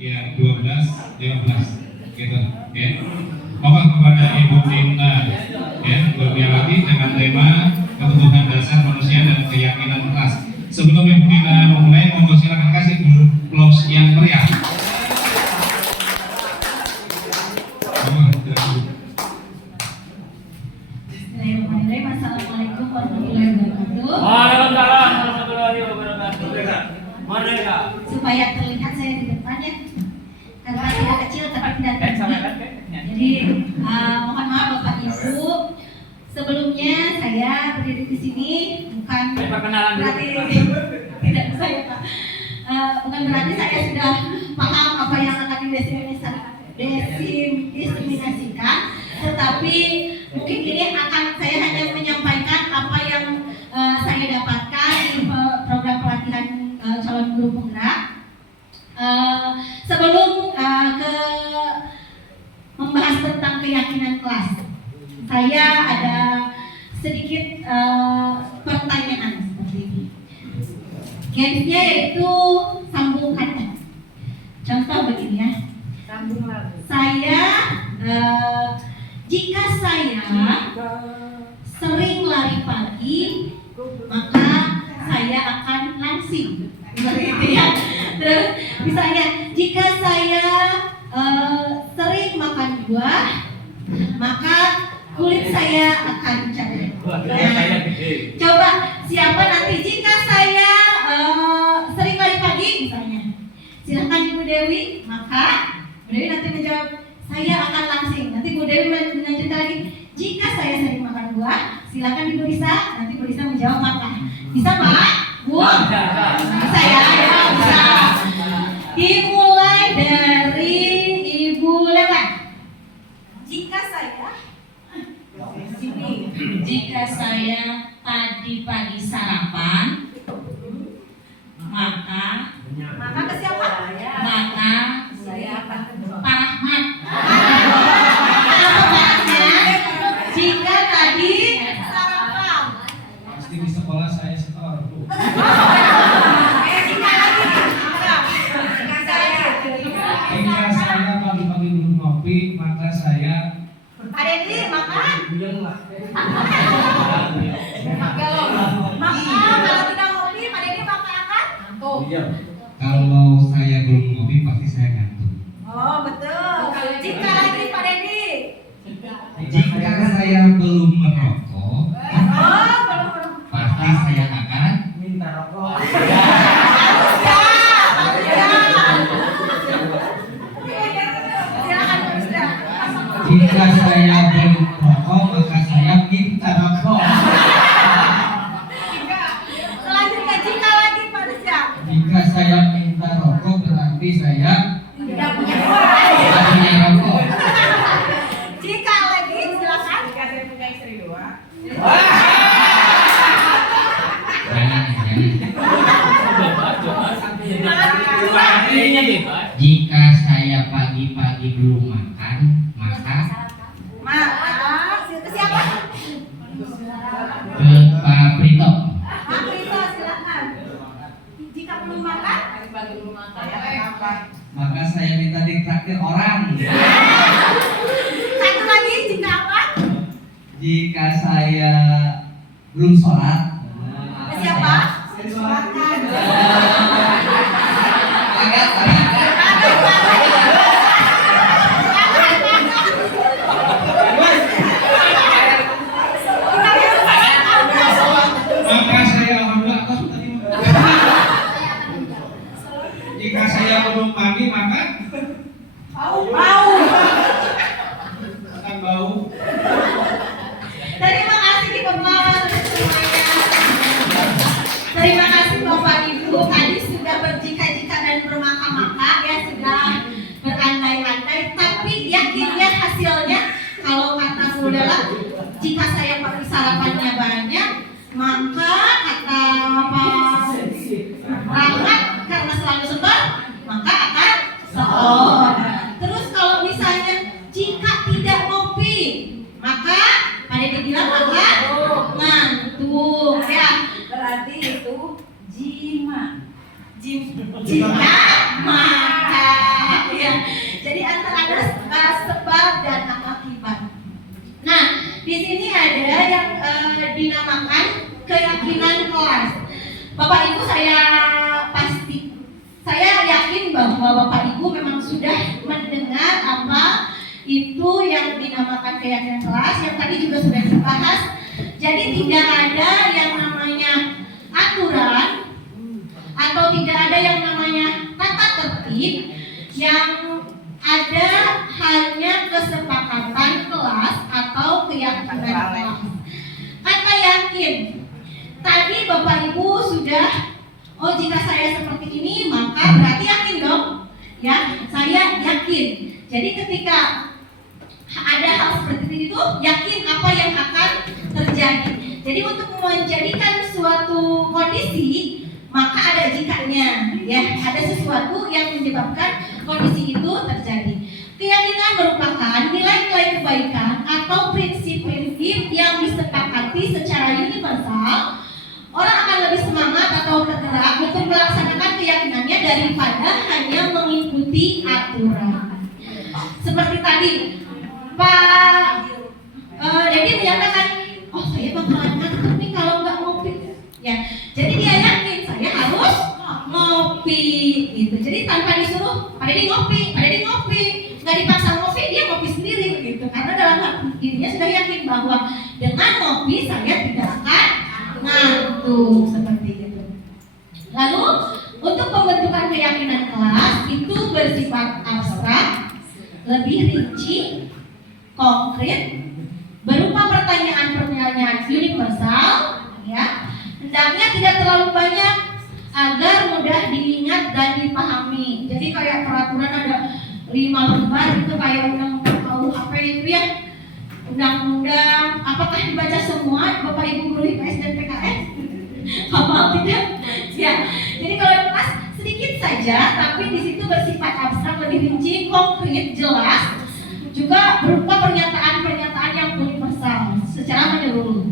ya 12-15 gitu ya. Mohon kepada Ibu Tina ya, berbicara lagi dengan tema kebutuhan dasar manusia dan keyakinan kelas. Sebelum Ibu Tina memulai, monggo silakan kasih dulu close yang meriah. Assalamualaikum warahmatullahi wabarakatuh. Waalaikumsalam warahmatullahi wabarakatuh. Merdeka. Supaya terlihat saya di depan ya, karena tidak kecil tapi tidak tinggi. Jadi mohon maaf Bapak Ibu. Sebelumnya saya berdiri di sini bukan berarti tidak saya Pak. Bukan berarti saya sudah paham apa yang akan didiskriminasikan, tetapi mungkin ini akan saya hanya menyampaikan apa yang saya dapatkan di program pelatihan calon guru penggerak. Sebelum ke membahas tentang keyakinan kelas, saya ada sedikit pertanyaan seperti ini. Gamesnya yaitu sambung kata. Contoh begini ya. Saya jika saya sering lari pagi, maka saya akan langsing. Seperti itu ya. Terus misalnya jika saya sering makan buah, maka kulit saya akan cerah. Coba siapa nanti jika saya sering lari pagi misalnya, silahkan Ibu Dewi, maka Bu Dewi nanti menjawab saya akan langsing. Nanti Bu Dewi melanjutkan lagi, jika saya sering makan buah, silahkan Ibu Risa, nanti Bu Risa menjawab makan. Bisa Pak? Bu? Bisa ya? Ya bisa. Dimulai dari Ibu Lewan. Jika saya tadi pagi sarapan, maka ke siapa? Maka saya akan Pak Rahmat. Jika tadi sarapan, Pasti di sekolah saya setor. Jika saya pagi-pagi minum kopi, maka saya Pak Dendi makan? Maka kalau tidak ngopi, Pak Dendi makan akan? kalau saya belum ngopi pasti saya ngantuk. Oh betul. Jika lagi Pak Dendi? Jika saya belum merokok, Belum. pasti saya akan Minta rokok. jika saya belum merokok, maka saya minta rokok. Selanjutnya jika lagi Pak Rizya? Jika saya minta rokok, berarti saya Tidak punya tidak punya rokok. Jika lagi silakan. Jika saya punya istri dua. Jika saya pagi-pagi belum makan, maka Ke siapa? ke Pak Prito. Pak Rito silakan. Jika belum makan? Maka saya minta ditraktir orang. Satu lagi jika apa? Jika saya belum sholat, Ke siapa? maka saya alhamdulillah tadi. Jika saya belum mandi, maka Mau. akan bau. Terima kasih di pembawa semuanya. Terima kasih Bapak Ibu, tadi sudah berjika-jika dan bermaka-maka ya, sudah berandai-andai, tapi yakinnya hasilnya kalau kata saudara, jika saya pakai sarapannya banyak, maka kata Pak Rahmat karena selalu setor, maka akan setor. Terus kalau misalnya jika tidak ngopi, maka pada dibilang maka ngantuk ya. Berarti itu jima. Jika makan saya yakin bahwa Bapak Ibu memang sudah mendengar apa itu yang dinamakan keyakinan kelas yang tadi juga sudah dibahas. Jadi tidak ada yang namanya aturan atau tidak ada yang namanya tata tertib, yang ada hanya kesepakatan kelas atau keyakinan kelas. Kata yakin, tadi Bapak Ibu sudah, oh jika saya seperti ini maka berarti yakin dong, ya saya yakin. Jadi ketika ada hal seperti itu, yakin apa yang akan terjadi. Jadi untuk menjadikan suatu kondisi maka ada jikanya, ya ada sesuatu yang menyebabkan kondisi itu terjadi. Keyakinan merupakan nilai-nilai kebaikan atau prinsip-prinsip yang disepakati secara universal. Orang akan lebih semangat atau tergerak untuk melaksanakan keyakinannya daripada hanya mengikuti aturan. Seperti tadi, Pak Dedi menyatakan, oh saya bakalan ngantuk nih kalau nggak ngopi. Ya, jadi dia yakin saya harus ngopi gitu. Jadi tanpa disuruh, Pak Dedi ngopi, nggak dipaksa ngopi, dia ngopi sendiri gitu. Karena dalam hati dirinya sudah yakin bahwa dengan ngopi saya tidak akan ngantuk seperti itu. Lalu untuk pembentukan keyakinan kelas itu bersifat abstrak, lebih rinci, konkret, berupa pertanyaan-pertanyaan universal, ya. Hendaknya tidak terlalu banyak agar mudah diingat dan dipahami. Jadi kayak peraturan ada 5 lembar itu kayak undang-undang KUHP itu ya, undang-undang, apakah dibaca semua Bapak Ibu guru IPS dan PKS? Apa tidak? Ya. Jadi kalau kelas sedikit saja, tapi di situ bersifat abstrak, lebih rinci, konkret, jelas, juga berupa pernyataan-pernyataan yang universal secara menyeluruh.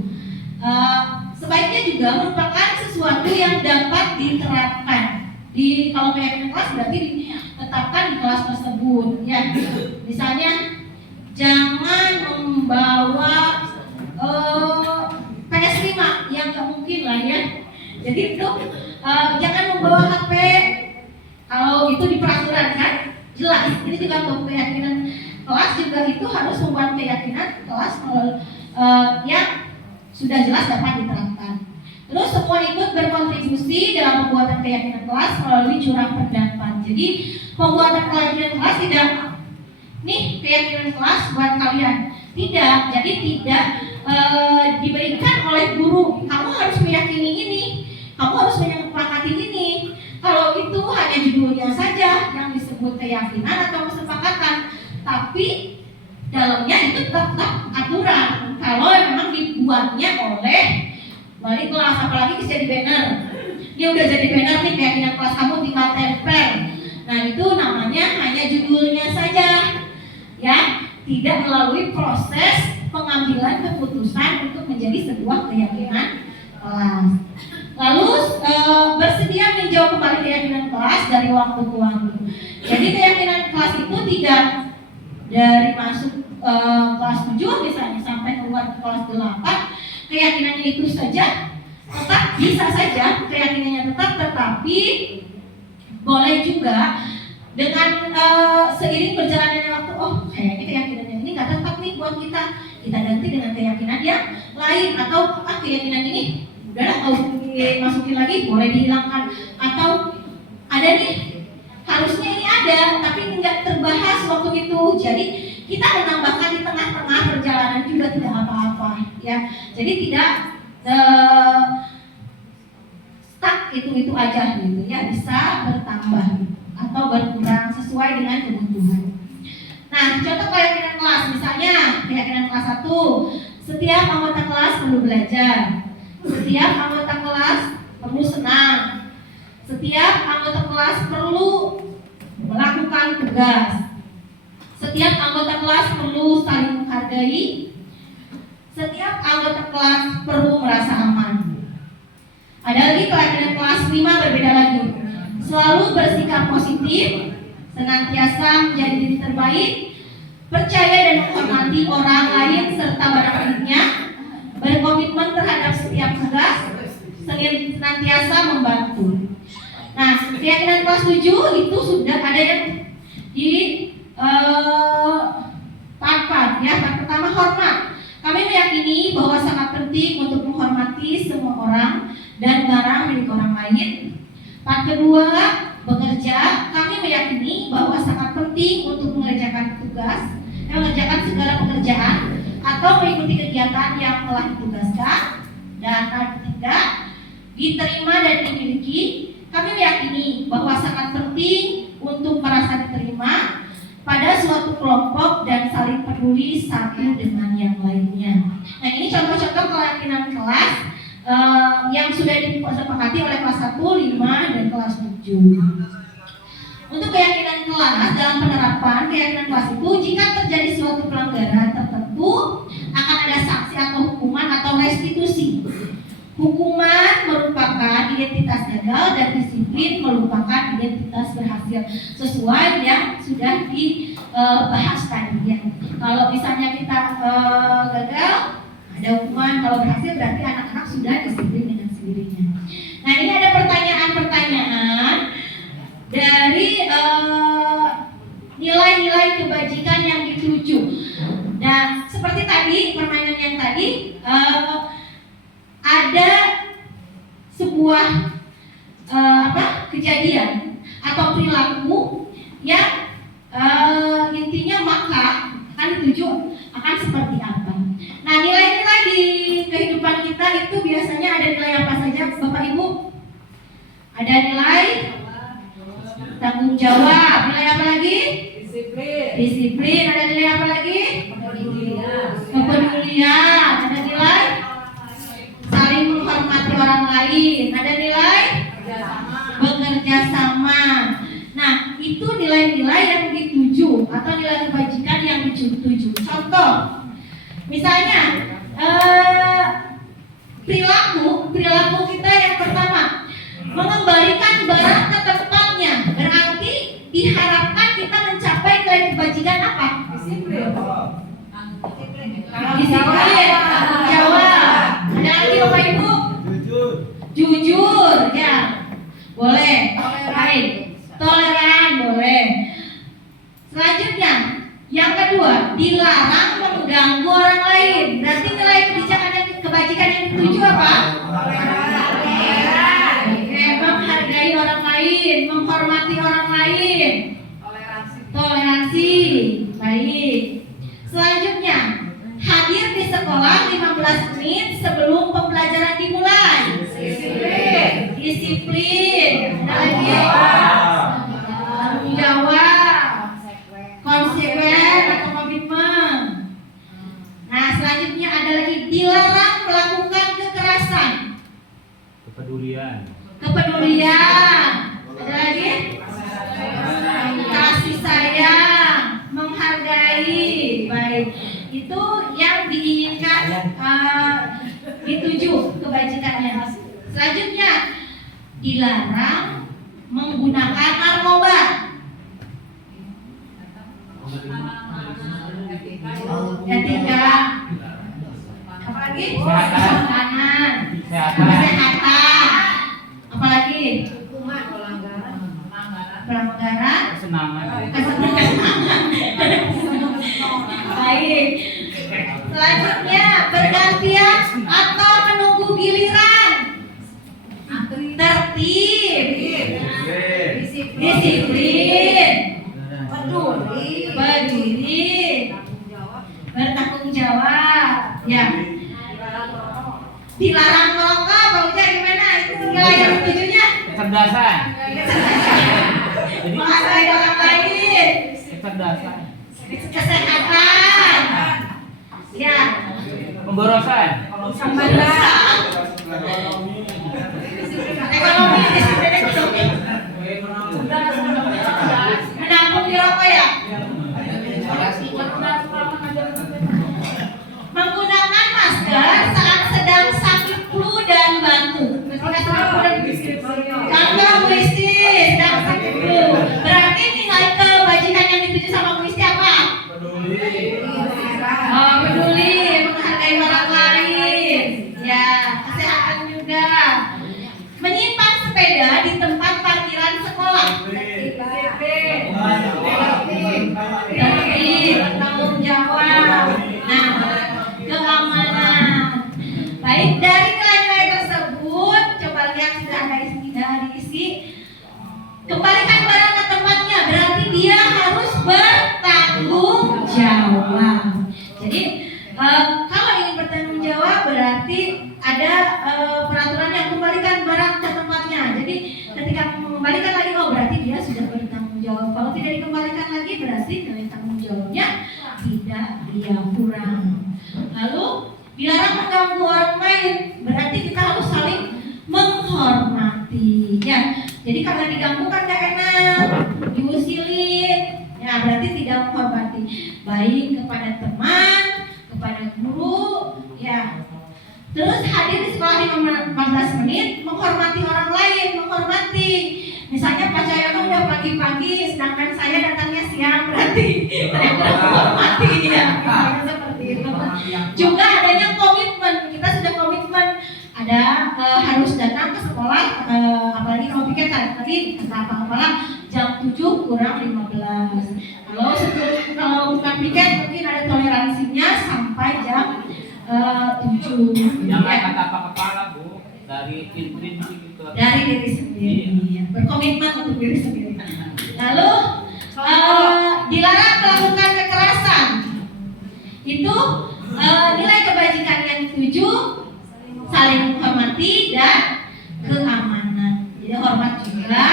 Sebaiknya juga merupakan sesuatu yang dapat diterapkan. Kalau keyakinan kelas berarti ditetapkan di kelas tersebut. Ya, misalnya jangan membawa PS5 yang nggak mungkin lah ya. Jadi itu jangan membawa HP. Kalau itu di peraturan kan jelas. Ini juga keyakinan kelas juga itu harus membuat keyakinan kelas yang sudah jelas dapat diterapkan. Terus semua ikut berkontribusi dalam pembuatan keyakinan kelas melalui curah pendapat. Jadi pembuatan keyakinan kelas tidak, nih keyakinan kelas buat kalian. Tidak, jadi tidak diberikan oleh guru. Kamu harus meyakini ini, kamu harus menyepakati ini. Kalau itu hanya judulnya saja yang disebut keyakinan atau kesepakatan, tapi dalamnya itu tetap aturan. Kalau memang dibuatnya oleh wali kelas, apalagi jadi banner. Dia udah jadi banner nih, keyakinan kelas kamu tinggal tempel. Nah itu namanya hanya judulnya saja, ya, tidak melalui proses pengambilan keputusan untuk menjadi sebuah keyakinan kelas. Lalu bersedia meninjau kembali keyakinan kelas dari waktu ke waktu. Jadi keyakinan kelas itu tidak dari masuk kelas 7 misalnya sampai keluar ke kelas 8, keyakinannya itu saja tetap bisa saja keyakinannya tetap, tetapi boleh juga dengan seiring berjalannya waktu, oh kayaknya keyakinannya ini nggak tetap nih buat kita ganti dengan keyakinan yang lain, atau keyakinan ini udahlah nggak usah dimasukin lagi, boleh dihilangkan, atau ada nih harusnya ini ada tapi nggak terbahas waktu itu, jadi kita menambahkan di tengah-tengah perjalanan juga tidak apa-apa, ya. Jadi tidak stuck itu aja gitu ya, bisa bertambah atau berkurang sesuai dengan kebutuhan. Nah, contoh keyakinan kelas, misalnya keyakinan kelas 1, setiap anggota kelas perlu belajar, setiap anggota kelas perlu senang, setiap anggota kelas perlu melakukan tugas, setiap anggota kelas perlu saling menghargai, setiap anggota kelas perlu merasa aman. Ada lagi keyakinan kelas 5 berbeda lagi, selalu bersikap positif, senantiasa menjadi diri terbaik, percaya dan menghormati orang lain serta barang miliknya, berkomitmen terhadap setiap tugas, senantiasa membantu. Nah, keyakinan kelas 7 itu sudah ada yang di part ya. Part pertama, hormat. Kami meyakini bahwa sangat penting untuk menghormati semua orang dan barang milik orang lain. Part kedua, bekerja. Kami meyakini bahwa sangat penting untuk mengerjakan mengerjakan segala pekerjaan atau mengikuti kegiatan yang telah ditugaskan. Dan part ketiga, diterima dan dimiliki. Kami meyakini bahwa sangat penting untuk merasa diterima pada suatu kelompok dan saling peduli satu dengan yang lainnya. Nah, ini contoh-contoh keyakinan kelas yang sudah disepakati oleh kelas 1, 5, dan kelas 7. Untuk keyakinan kelas, dalam penerapan keyakinan kelas itu, jika terjadi suatu pelanggaran tertentu, akan ada sanksi atau hukuman atau restitusi. Hukuman merupakan identitas gagal dan disiplin merupakan identitas berhasil, sesuai yang sudah dibahas tadi ya. Kalau misalnya kita gagal, ada hukuman. Kalau berhasil berarti anak-anak sudah disiplin dengan sendirinya. Nah, ini ada pertanyaan-pertanyaan dari nilai-nilai kebajikan yang dituju. Dan seperti tadi permainan yang tadi, ada sebuah kejadian atau perilaku yang intinya maka akan dituju akan seperti apa. Nah, nilai-nilai di kehidupan kita itu biasanya ada nilai apa saja, Bapak Ibu? Ada nilai tanggung jawab. Nilai apa lagi? Disiplin. Ada nilai apa lagi? Kepedulian. Ada nilai saling menghormati orang lain. Ada nilai bekerja sama. Nah, itu nilai-nilai yang dituju atau nilai kebajikan yang dituju. Contoh, misalnya perilaku kita yang pertama, mengembalikan barang ke tempatnya. Berarti diharapkan kita mencapai nilai kebajikan apa? Disiplin. Tanggung jawab. Ada lagi Bapak Ibu? Jujur, ya. Boleh. Baik. Toleran, boleh. Selanjutnya, yang kedua, dilarang mengganggu orang lain. Berarti nilai kebajikan yang dituju apa? Menghargai orang lain, menghormati orang lain. Toleransi. Baik. Selanjutnya, hadir di sekolah 15 menit sebelum pembelajaran dimulai. Disiplin. Ada lagi? Tanggung jawab. Konsekuen atau komitmen. Nah, selanjutnya ada lagi dilarang melakukan kekerasan. Kepedulian. Ada lagi? Kasih sayang, menghargai. Baik. Itu yang diinginkan dituju kebajikannya. Selanjutnya, dilarang menggunakan narkoba. Etika. Apalagi? Kesehatan. Apalagi? Pelanggaran. Kesenangan. Baik. Selanjutnya, bergantian atau menunggu giliran. Tertib. Disiplin. Peduli. Bertanggung jawab. Ya. Dilarang merokok, Pak Ujang gimana? Itu nilai yang tujuannya? Kecerdasan. Menghargai orang lain. Kecerdasan. Kesehatan. Ya. Pemborosan. Ekonomi, disiplin ekonomi. Menampung di rokok ya. Menggunakan masker saat sedang sakit flu dan batuk. Kalau Bu Isti sedang sakit flu, berarti nilai kebajikan yang dituju sama Bu Isti apa? Peduli, menghargai orang lain. Ya, kesehatan juga. dikembalikan lagi berarti nilai tanggung jawabnya tidak dia kurang. Lalu dilarang mengganggu orang lain, berarti kita harus saling menghormati ya. Jadi kalau diganggu kan gak enak, diusilin ya, berarti tidak menghormati baik kepada teman, kepada guru ya. Terus hadir di sekolah 15 menit, menghormati orang lain, menghormati. Misalnya Pak Cahyono udah pagi-pagi, sedangkan saya datangnya siang, berarti saya kurang menghormati ya. Seperti itu. Juga adanya komitmen, kita sudah komitmen ada harus datang ke sekolah, apalagi kalau piket tadi kata kepala jam 7 kurang 15. Kalau bukan piket mungkin ada toleransinya sampai jam 7. Jangan Ya. kata Pak Kepala, Bu, dari intrinsik itu. Dari diri sendiri, berkomitmen untuk diri sendiri. Lalu dilarang melakukan kekerasan. Itu nilai kebajikan yang ketujuh, saling menghormati dan keamanan. Jadi hormat juga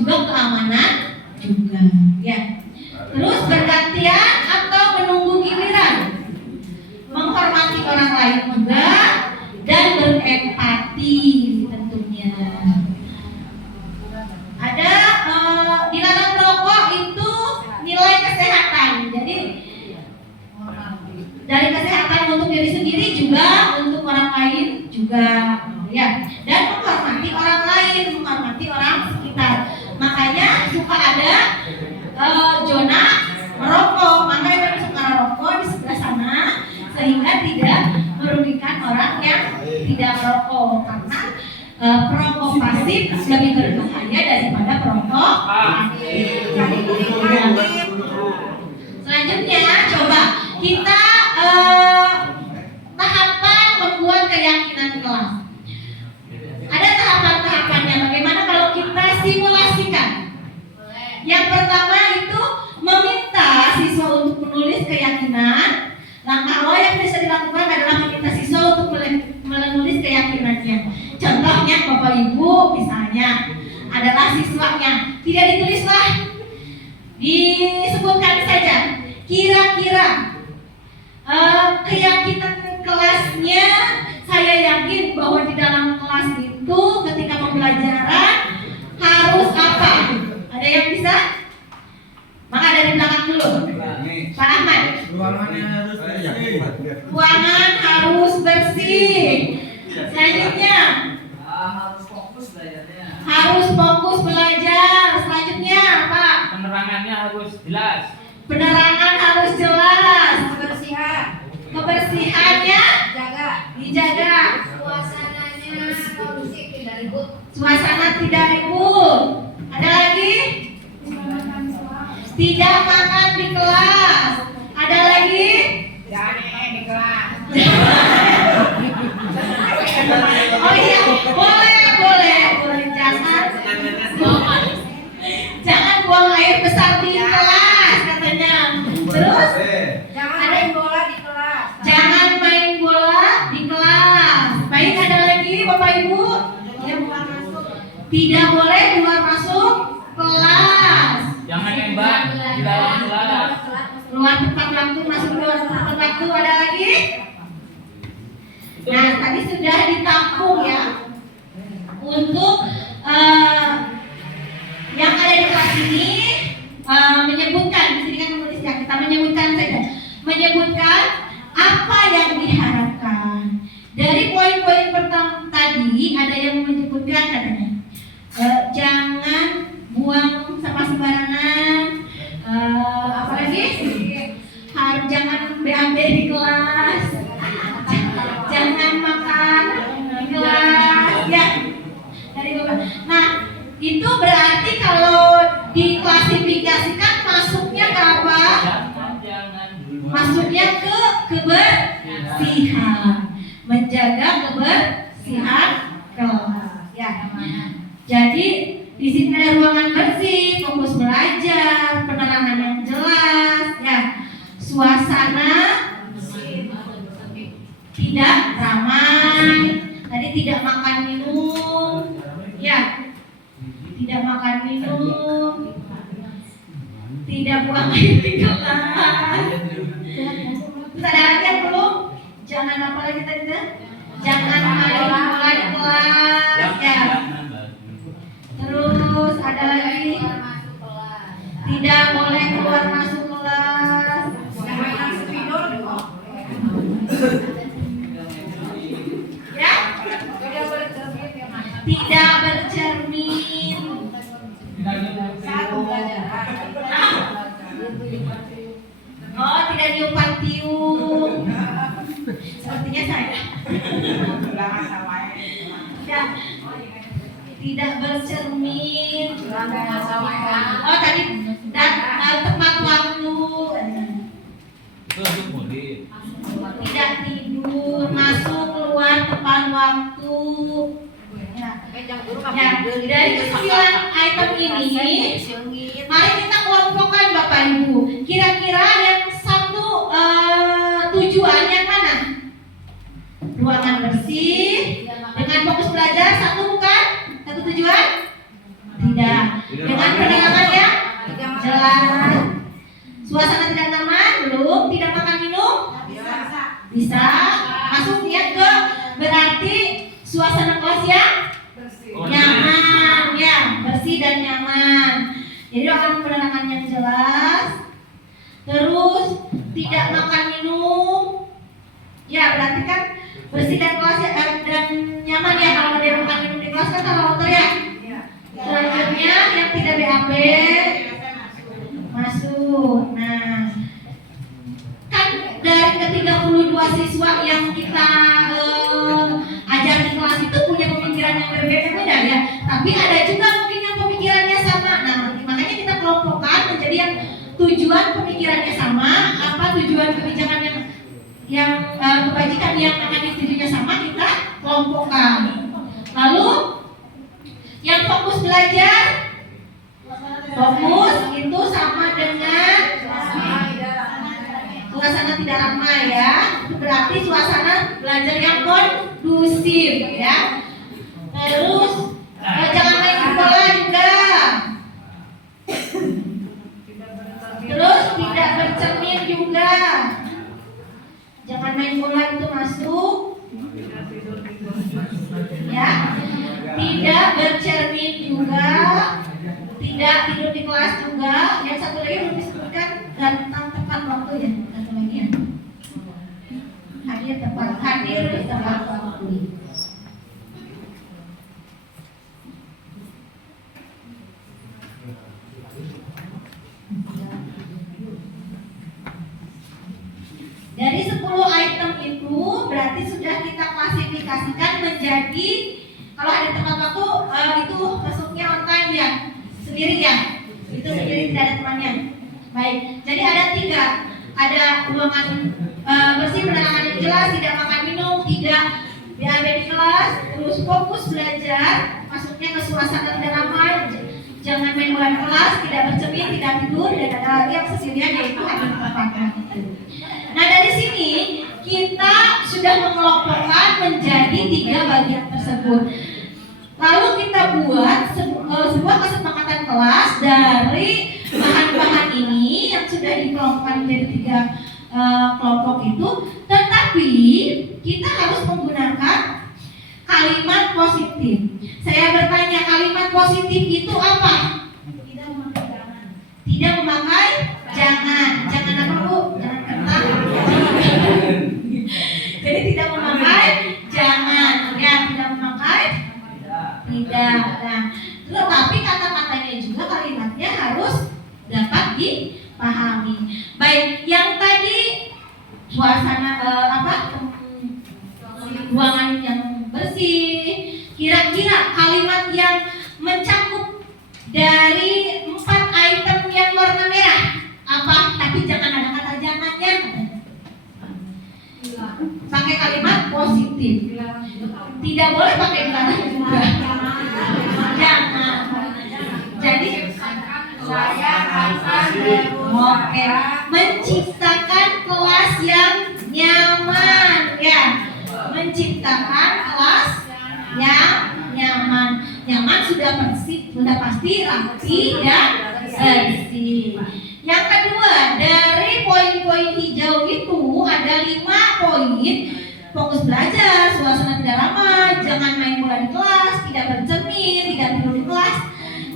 keamanan juga. Ya. Terus bergantian atau menunggu giliran, menghormati orang lain juga dan berempati tentunya. Ada dilarang merokok itu nilai kesehatan. Jadi dari kesehatan untuk diri sendiri juga untuk orang lain juga ya. Dan menghormati orang lain, menghormati orang sekitar. Makanya suka ada zona merokok. Makanya kami suka merokok di sebelah sana sehingga tidak merugikan orang yang tidak merokok, karena perokok pasif lebih berbahaya daripada perokok aktif. Selanjutnya coba kita tahapan membuat keyakinan kelas. Ada tahapan-tahapannya. Bagaimana kalau kita simulasikan? Yang pertama itu meminta siswa untuk menulis keyakinan. Langkah awal yang bisa dilakukan adalah meminta siswa untuk menulis keyakinannya. Contohnya Bapak Ibu misalnya adalah siswanya, tidak ditulislah, disebutkan saja kira-kira keyakinan kelasnya. Saya yakin bahwa di dalam kelas itu ketika pembelajaran harus apa? Ada yang bisa? Maka dari belakang dulu, Pak Ahmad. Ruangan harus bersih. Selanjutnya harus fokus belajar. Selanjutnya Pak, Penerangannya harus jelas. penerangan harus jelas. Kebersihannya dijaga. Suasana tidak ribut. Ada lagi? Tidak makan di kelas. Ada lagi? Jangan di kelas. Oh iya, boleh. Jangan buang air besar di kelas katanya. Terus Jangan main bola di kelas. jangan main bola di kelas. Baik, ada lagi Bapak Ibu? Tidak boleh keluar masuk kelas. Jangan nembak di dalam kelas. Keluar tepat waktu, masuk keluar tepat waktu. Ada lagi? Nah, tadi sudah ditampung ya untuk yang ada di kelas ini menyebutkan, di sini kan menulisnya, kita menyebutkan saja, menyebutkan apa yang diharapkan. Dari poin-poin pertama tadi ada yang menyebutkan katanya jangan buang sampah sembarangan, apalagi jangan BAB di kelas, jangan makan di kelas ya. Dari Bapak. Nah, itu berarti kalau diklasifikasikan masuknya ke apa? Masuknya ke kebersihan, menjaga kebersihan kelas ya. Jadi di sini ada ruangan bersih, fokus belajar, penerangan yang jelas ya, suasana tidak ramai, tadi tidak makan minum ya, tidak makan minum. tidak buang air di kelas. Terus ada lagi yang belum? Jangan apa lagi tadi tuh? Jangan main bola di kelas ya. Terus ada lagi tidak boleh keluar masuk kelas. Ya? Tidak bercermin. Oh, tidak tiup-tiup. Sepertinya saya. Ya. Tidak bercermin. Oh, tadi dan tepat waktu. Tidak tidur, masuk keluar tepat waktu. Ya, dari kesembilan item ini, mari kita kelompokkan Bapak Ibu. Kira-kira yang satu tujuan yang mana? Ruangan bersih, dengan fokus belajar, satu bukan? Satu tujuan? Tidak. Dengan penerangan yang jelas. Suasana tidak nyaman, belum? Tidak makan minum? Bisa. Masuk ya ke berarti suasana kelas yang nyaman, ya, bersih dan nyaman. Jadi akan penerangan yang jelas. Terus tidak makan minum. Ya, berarti kan bersih dan kelas dan nyaman ya. Kalau dia makan minum di kelas kan kalau kotor ya. Selanjutnya yang tidak BAB masuk. Nah, kan dari ke-32 siswa yang kita ajar di kelas itu punya pemikiran yang berbeda-beda ya. Tapi ada juga mungkin yang pemikirannya sama. Nah, makanya kita kelompokkan menjadi yang tujuan pemikirannya sama, apa tujuan kebijakan yang kebajikan yang akan ditujunya sama, kita kelompokkan. Lalu yang fokus belajar, fokus itu sama dengan suasana tidak ramai ya. Itu berarti suasana belajar yang kondusif ya. Terus jangan main bola juga. Terus tidak bercermin juga. Jangan main bola itu masuk. Ya. Tidak bercermin juga. Tidak tidur di kelas juga. Yang satu lagi belum disebutkan datang tepat waktu ya. Satu lagi ya. Hadir tepat waktu. Dari 10 item itu berarti sudah kita klasifikasikan menjadi kalau ada tempat waktu itu masuknya on time ya, sendiri ya, itu sendiri tidak ada temannya. Baik, jadi ada 3, ada ruangan bersih, penerangan yang jelas, tidak makan minum, tidak BAB di kelas, terus fokus belajar, masuknya ke suasana tidak ramai, jangan main bola di kelas, tidak bercermin, tidak tidur, dan ada lagi yang sesirian yaitu ada tempatnya. Nah dari sini kita sudah mengelompokkan menjadi 3 bagian tersebut. Lalu kita buat sebuah kesepakatan kelas dari bahan-bahan ini yang sudah dikelompokkan menjadi 3 kelompok itu. Tetapi kita harus menggunakan kalimat positif. Saya bertanya, kalimat positif itu apa? Tidak memakai jangan. Jangan apa Bu? Jangan kentang. Jadi tidak memakai jangan. Ya, tidak memakai tidak. Nah, tetapi kata-katanya juga kalimatnya harus dapat dipahami. Baik, yang tadi suasana ruangan yang bersih. Kira-kira kalimat yang mencakup dari 4 item yang warna merah apa? Tapi jangan ada kata jangannya. Pakai kalimat positif. Tidak boleh pakai dilarang juga. Jangan. Jadi saya akan menciptakan kelas yang nyaman ya. Menciptakan kelas yang nyaman. Nyaman sudah pasti rapi dan bersih. poin, fokus belajar, suasana tidak ramai, jangan main bola di kelas, tidak bercermin, tidak tidur di kelas.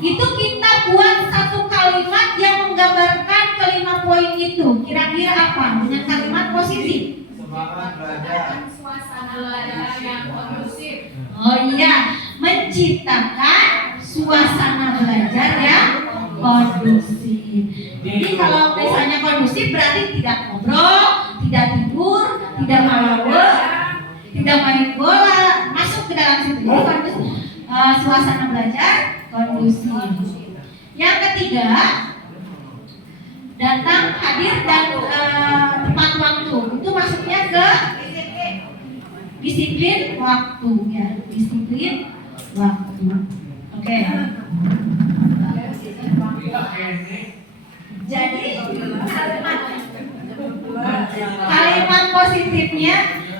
Itu kita buat satu kalimat yang menggambarkan kelima poin itu. Kira-kira apa? Dengan kalimat positif. Semangat belajar. Suasana belajar yang kondusif. Oh iya, menciptakan suasana belajar yang kondusif. Jadi kalau misalnya kondusif berarti tidak ngobrol, tidak tidur, tidak malawe, tidak main bola, masuk ke dalam situ. Jadi kondusif, suasana belajar kondusif. Yang ketiga, datang, hadir dan tepat waktu. Itu maksudnya ke disiplin waktu ya, disiplin waktu. Oke. Jadi kalimat positifnya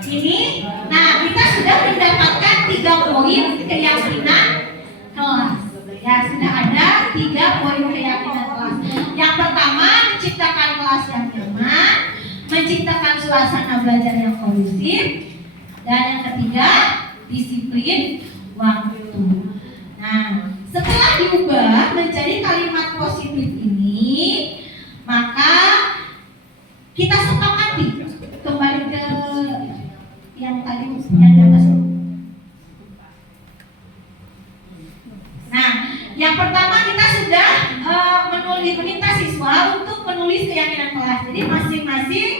ini, nah kita sudah mendapatkan 3 poin keyakinan kelas. Ya, sudah ada 3 poin keyakinan kelas. Yang pertama, menciptakan kelas yang nyaman, menciptakan suasana belajar yang kondusif, dan yang ketiga, disiplin waktu. Nah, setelah diubah menjadi kalimat positif ini, maka kita sepakati kembali ke yang tadi yang di atas. Nah, yang pertama kita sudah meminta siswa untuk menulis keyakinan kelas. Jadi masing-masing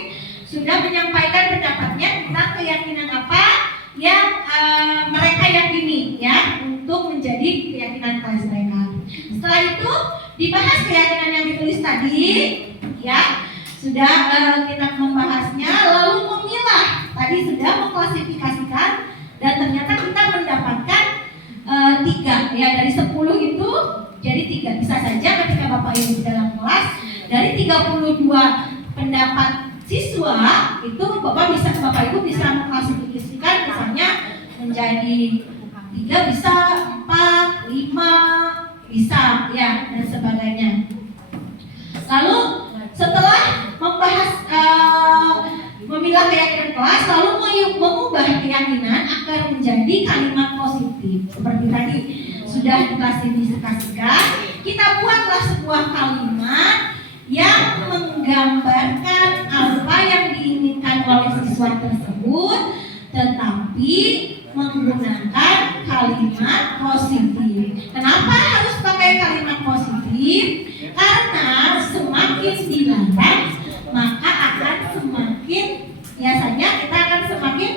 sudah menyampaikan pendapatnya tentang keyakinan apa yang mereka yakini ya untuk menjadi keyakinan kelas mereka. Setelah itu dibahas keyakinan yang ditulis tadi ya, sudah kita membahasnya lalu memilah. Tadi sudah mengklasifikasikan dan ternyata kita mendapatkan 3 ya, dari 10 itu jadi 3. Bisa saja ketika Bapak Ibu di dalam kelas dari 32 pendapat siswa itu Bapak Ibu bisa mengklasifikasikan misalnya menjadi 3 bisa, 4, 5 bisa ya, dan sebagainya. Lalu setelah membahas memilah keyakinan kelas, lalu mengubah keyakinan agar menjadi kalimat positif. Seperti tadi sudah diklasifikasikan, kita buatlah sebuah kalimat yang menggambarkan apa yang diinginkan oleh siswa tersebut, tetapi menggunakan kalimat positif. Kenapa harus pakai kalimat positif? Karena semakin dilarang, maka akan semakin, biasanya kita akan semakin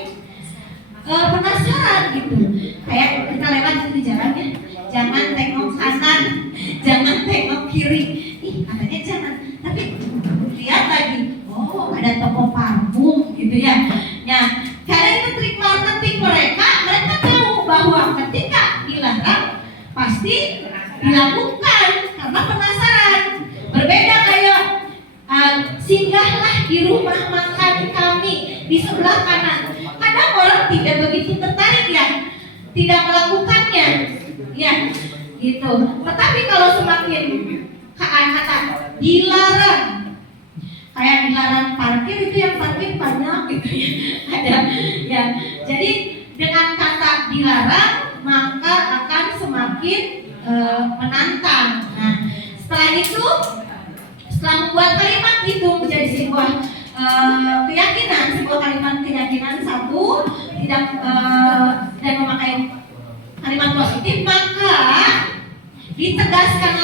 penasaran gitu. Kayak kita lewat di jalan ya, jangan tengok kanan, jangan tengok kiri. Ih, katanya jangan, tapi lihat lagi, oh ada toko parfum gitu ya. Nah, karena itu trik marketing mereka tahu bahwa ketika dilarang pasti dilakukan karena penasaran. Berbeda kayak singgahlah di rumah makan kami di sebelah kanan. Kadang orang tidak begitu tertarik ya, tidak melakukannya, ya gitu. Tetapi kalau semakin kata dilarang, kayak dilarang parkir itu yang parkir banyak gitu ya, ada ya. Jadi dengan kata dilarang maka akan semakin menantang. Nah, setelah itu, setelah membuat kalimat itu menjadi sebuah keyakinan, sebuah kalimat keyakinan satu, tidak dan memakai kalimat positif, maka ditegaskan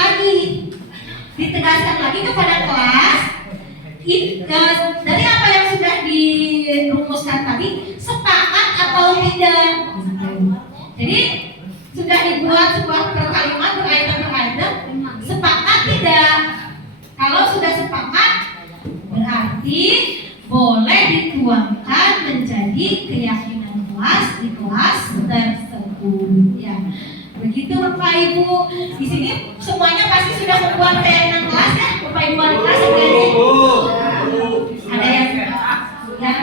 lagi kepada kelas dari apa yang sudah dirumuskan tadi, sepakat atau tidak. Jadi sudah dibuat sebuah kalimat berkaitan, sepakat tidak. Kalau sudah sepakat berarti boleh dituangkan menjadi keyakinan kelas di kelas tersebut ya. Begitu Bapak Ibu. Di sini semuanya pasti sudah membuat keyakinan kelas ya, Bapak Ibu wali kelas ada yang ya,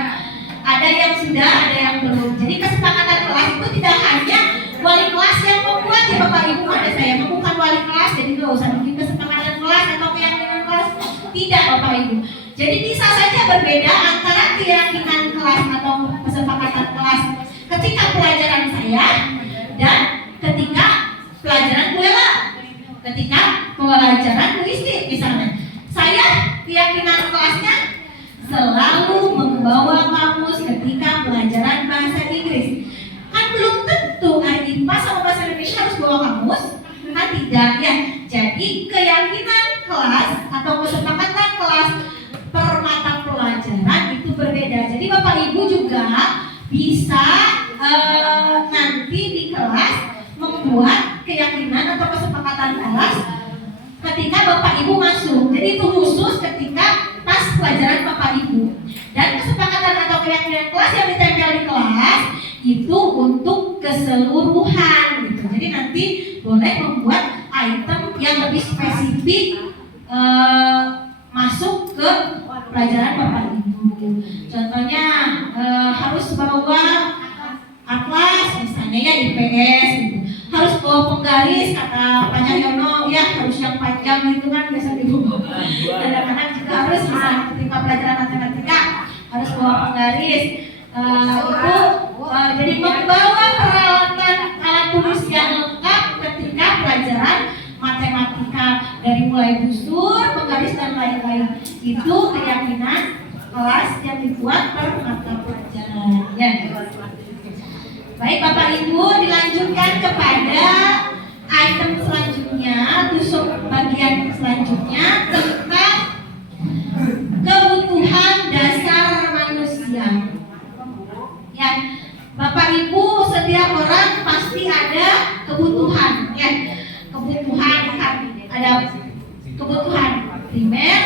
ada yang sudah, ada yang belum. Jadi kesepakatan kelas itu tidak hanya wali kelas yang membuat ya Bapak Ibu, ada saya bukan wali kelas jadi nggak usah bikin kesepakatan kelas atau keyakinan kelas. Tidak Bapak Ibu. Jadi bisa saja berbeda antara keyakinan kelas atau kesepakatan kelas ketika pelajaran saya dan ketika pelajaran kuliah, ketika pelajaran puisi misalnya. Saya keyakinan kelasnya selalu membawa kamus ketika pelajaran bahasa Inggris. Kan belum tentu hari IPA sama bahasa Indonesia harus bawa kamus, kan tidak ya. Jadi keyakinan kelas atau kesepakatan kelas per mata pelajaran itu berbeda. Jadi Bapak Ibu juga bisa nanti di kelas membuat keyakinan atau kesepakatan kelas ketika Bapak Ibu masuk. Jadi itu khusus ketika pas pelajaran Bapak Ibu. Dan kesepakatan atau keyakinan kelas yang ditempel di kelas itu untuk keseluruhan gitu. Jadi nanti boleh membuat item yang lebih spesifik masuk ke pelajaran Bapak Ibu. Contohnya harus bawa atlas misalnya ya IPS gitu. Harus bawa penggaris kata Pak Cahyono ya, harus yang panjang gitu kan biasa dibawa. Kadang-kadang juga harus misalnya ketika pelajaran matematika harus bawa penggaris. Jadi membawa peralatan alat tulis yang lengkap ketika pelajaran matematika dari mulai busur, penggaris dan lain-lain. Itu keyakinan kelas yang dibuat per mata pelajaran. Ya. Baik Bapak Ibu, dilanjutkan kepada item selanjutnya, tusuk bagian selanjutnya tentang kebutuhan dasar manusia. Ya, Bapak Ibu, setiap orang pasti ada kebutuhan, ya. Kebutuhan ada kebutuhan primer,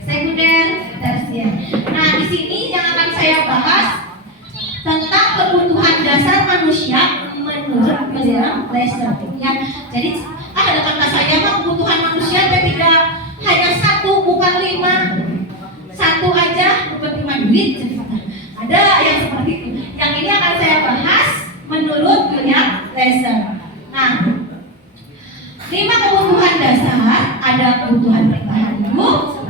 sekunder, tersier. Nah, di sini yang akan saya bahas tentang kebutuhan dasar manusia menurut William Glasser. Ya, jadi ada kata saya mah kebutuhan manusia tidak hanya satu, bukan 5. Satu aja bukan 5 duit. Ada yang seperti itu. Yang ini akan saya bahas menurut William Glasser. Nah, 5 kebutuhan dasar ada kebutuhan bertahan hidup,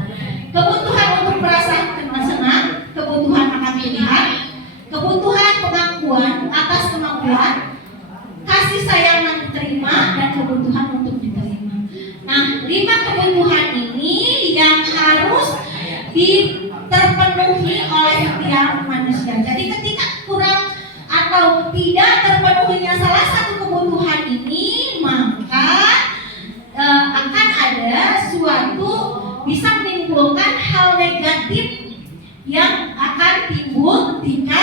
kebutuhan untuk merasa senang, kebutuhan akan pilihan, kebutuhan pengakuan atas kemampuan, kasih sayang yang diterima, dan kebutuhan untuk diterima. Nah, 5 kebutuhan ini yang harus terpenuhi oleh setiap manusia. Jadi ketika kurang atau tidak terpenuhinya salah satu kebutuhan ini, maka akan ada suatu bisa menimbulkan hal negatif yang akan timbul ketika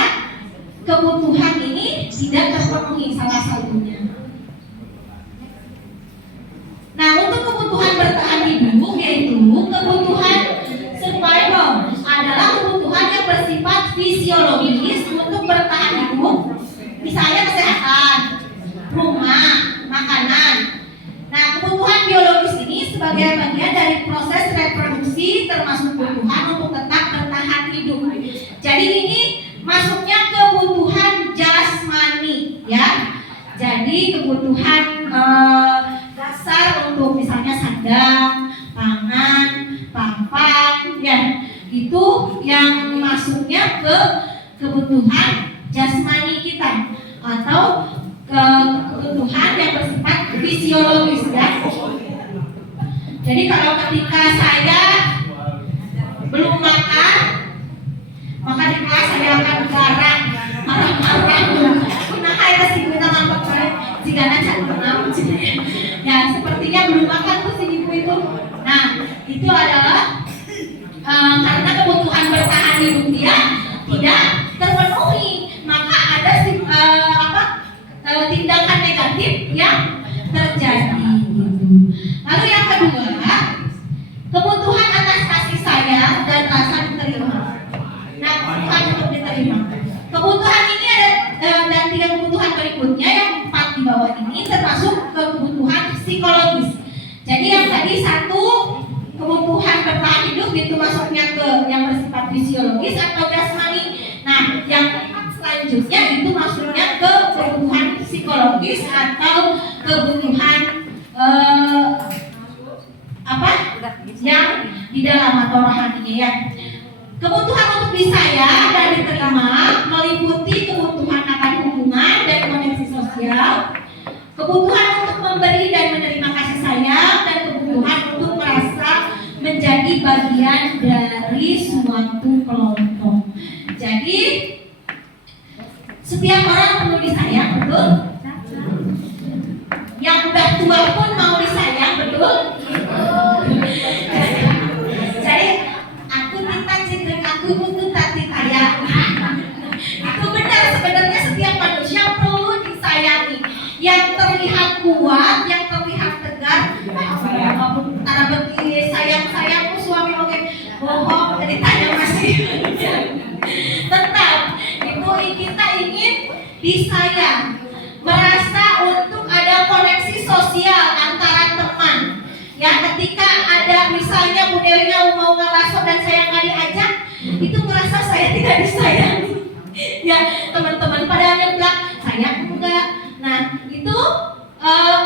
kebutuhan ini tidak terpenuhi salah satunya. Nah, untuk kebutuhan bertahan hidup yaitu kebutuhan survival adalah kebutuhan yang bersifat fisiologis untuk bertahan hidup, misalnya kesehatan, rumah, makanan. Nah, kebutuhan biologis ini sebagai bagian dari proses reproduksi termasuk kebutuhan untuk tetap bertahan hidup. Jadi ini masuknya kebutuhan jasmani, ya. Jadi kebutuhan dasar untuk misalnya sandang, pangan, papan, ya. Itu yang masuknya ke kebutuhan jasmani kita atau kebutuhan yang bersifat fisiologis, ya. Jadi kalau ketika saya belum makan, maka di kelas saya akan garang, marah-marah. Nah, saya sih kita nampak baik jika nanti ya sepertinya belum makan tuh si ibu itu. Nah, itu adalah karena kebutuhan bertahan hidup dia tidak terpenuhi, maka ada tindakan negatif yang terjadi. Lalu yang kedua, kebutuhan atas kasih sayang dan rasa diterima. Nah, kebutuhan untuk diterima. Kebutuhan ini ada dan 3 kebutuhan berikutnya yang 4 di bawah ini termasuk kebutuhan psikologis. Jadi yang tadi 1 kebutuhan bertahan hidup itu masuknya ke yang bersifat fisiologis atau jasmani. Nah, yang selanjutnya itu masuknya ke kebutuhan psikologis atau kebutuhan yang di dalam atau rohaninya ya. Kebutuhan untuk disayang dan diterima meliputi kebutuhan akan hubungan dan koneksi sosial, kebutuhan untuk memberi dan menerima kasih sayang, dan kebutuhan untuk merasa menjadi bagian dari suatu kelompok. Jadi setiap orang perlu disayang, betul? Yang udah tua pun mau disayang, betul? Jadi aku minta cindrik aku untuk tati sayang. Itu benar, sebenarnya setiap manusia perlu disayangi. Yang terlihat kuat, yang terlihat tegar, antara begini sayang-sayangku suami oke, bohong, ceritanya masih. Tetap itu kita ingin disayang, merasa untuk ada koneksi sosial antara teman. Ya, ketika ada misalnya Bu Dewi mau ngabaso dan saya nggak diajak, itu merasa saya tidak disayangi. Ya, teman-teman pada bilang sayang enggak. Nah, itu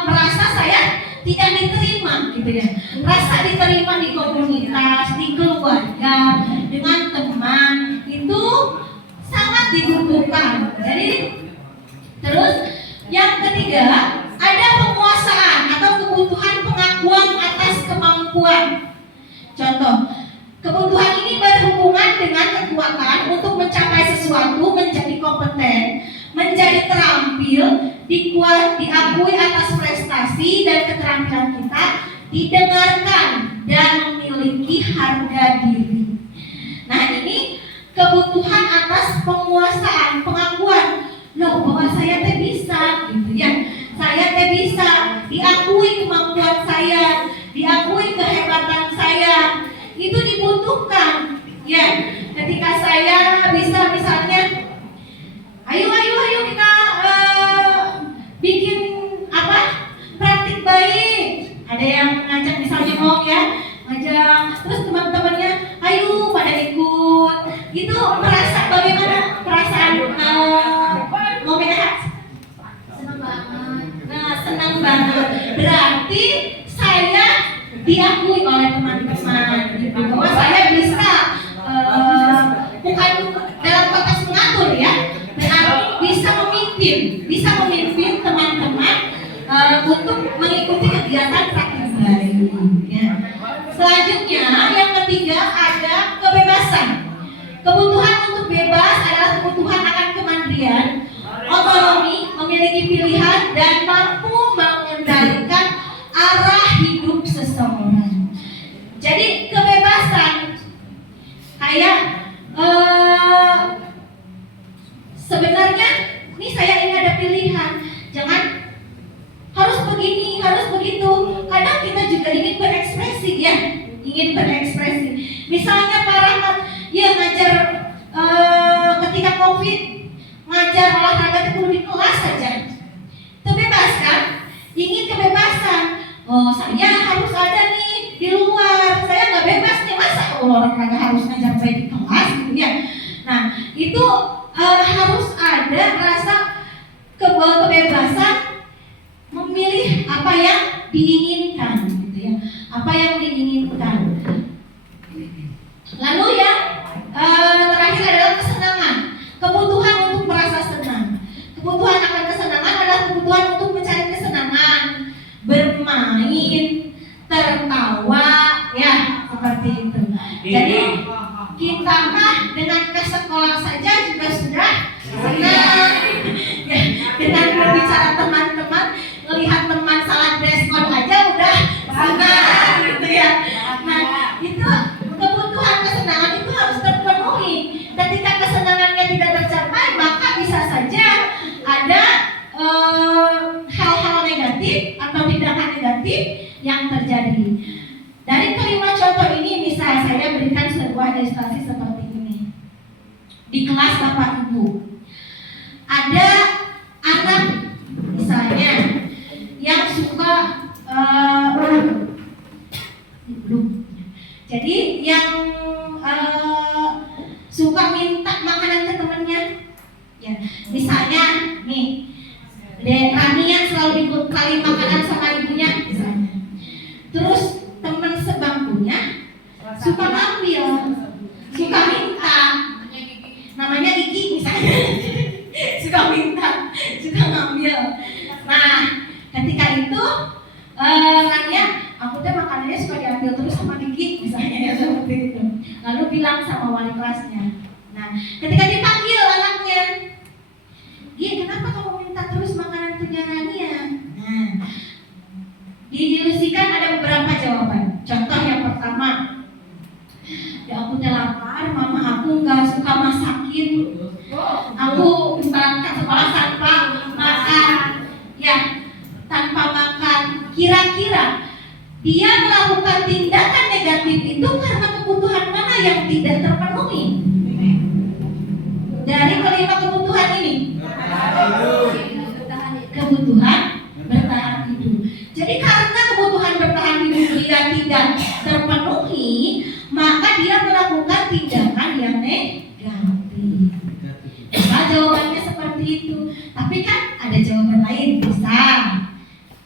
merasa saya tidak diterima gitu ya. Rasa diterima di komunitas, di keluarga, dengan teman itu sangat dibutuhkan. Jadi terus yang ketiga, ada penguasaan atau kebutuhan pengakuan atas kemampuan. Contoh, kebutuhan ini berhubungan dengan kekuatan untuk mencapai sesuatu, menjadi kompeten, menjadi terampil, diakui atas prestasi dan keterampilan kita, didengarkan dan memiliki harga diri. Nah, ini kebutuhan atas penguasaan, pengakuan. Loh, bahwa saya teh bisa, gitu ya. Saya teh bisa, diakui kemampuan saya, diakui kehebatan saya. Itu dibutuhkan. Ya, ketika saya bisa misalnya, ayo kita bikin apa? Praktik baik. Ada yang ngajak misalnya ngomong ya, ngajak, terus teman-temannya, ayo pada ikut. Itu merasa bagaimana perasaan momennya? Senang banget. Nah, senang banget. Berarti saya diakui oleh teman-teman gitu, bahwa saya bisa bukan dalam konteks mengatur ya, berarti bisa memimpin teman-teman untuk mengikuti kegiatan praktik baik. Ya. Selanjutnya yang ketiga ada kebebasan. Kebutuhan untuk bebas adalah kebutuhan akan kemandirian, otonomi, memiliki pilihan, dan mampu mengendalikan arah hidup seseorang. Jadi kebebasan kayak sebenarnya ini saya ingin ada pilihan, jangan harus begini, harus begitu. Kadang kita juga ingin berekspresi ya, ingin berekspresi. Misalnya Pak Rahmat, ya ngajar ketika COVID, ngajar olahraga itu di kelas saja. Terbebas kan? Ingin kebebasan. Oh, saya harus ada nih di luar. Saya nggak bebas nih, masa olahraga harus ngajar saya di kelas gitu ya. Nah, itu harus ada rasa kebebasan memilih apa yang diinginkan gitu ya. Apa yang diinginkan. Lalu yang terakhir adalah kesenangan. Kebutuhan untuk merasa senang. Kebutuhan akan kesenangan adalah kebutuhan untuk mencari kesenangan, bermain, tertawa, ya seperti itu. Jadi kita mah dengan ke sekolah saja juga sudah senang. Ya, dengan berbicara teman-teman, melihat teman salah dress code aja udah senang gitu ya. Nah, itu kebutuhan kesenangan itu harus terpenuhi. Ketika kesenangannya tidak tercapai, maka bisa saja ada hal-hal negatif atau tindakan negatif yang terjadi. Dari kelima contoh ini bisa saya berikan sebuah ilustrasi seperti ini. Di kelas Bapak Ibu, ada anak misalnya yang suka jadi yang suka minta makanan ke temannya. Ya, misalnya nih, Rania selalu dibekali makanan sama ibunya misalnya. Terus teman sebangkunya suka ngambil, suka minta. Namanya Gigi misalnya. Suka minta, suka ngambil. Nah, ketika itu ya aku tuh makanannya suka diambil terus sama Gigi misalnya ya seperti itu. Lalu bilang sama wali kelasnya. Nah, ketika dipanggil anaknya, Gi, kenapa kamu minta terus makanan punya Rania? Nah, diilusikan ada beberapa jawaban. Contoh yang pertama, ya aku udah lapar, mama aku nggak suka masakin. Aku berangkat sekolah tanpa makan, ya tanpa makan. Kira-kira dia melakukan tindakan negatif itu karena kebutuhan mana yang tidak terpenuhi? Dari kelima kebutuhan ini, kebutuhan bertahan hidup. Jadi karena kebutuhan bertahan hidup dia tidak terpenuhi, maka dia melakukan tindakan yang negatif. Nah, jawabannya seperti itu. Tapi kan ada jawaban lain, bisa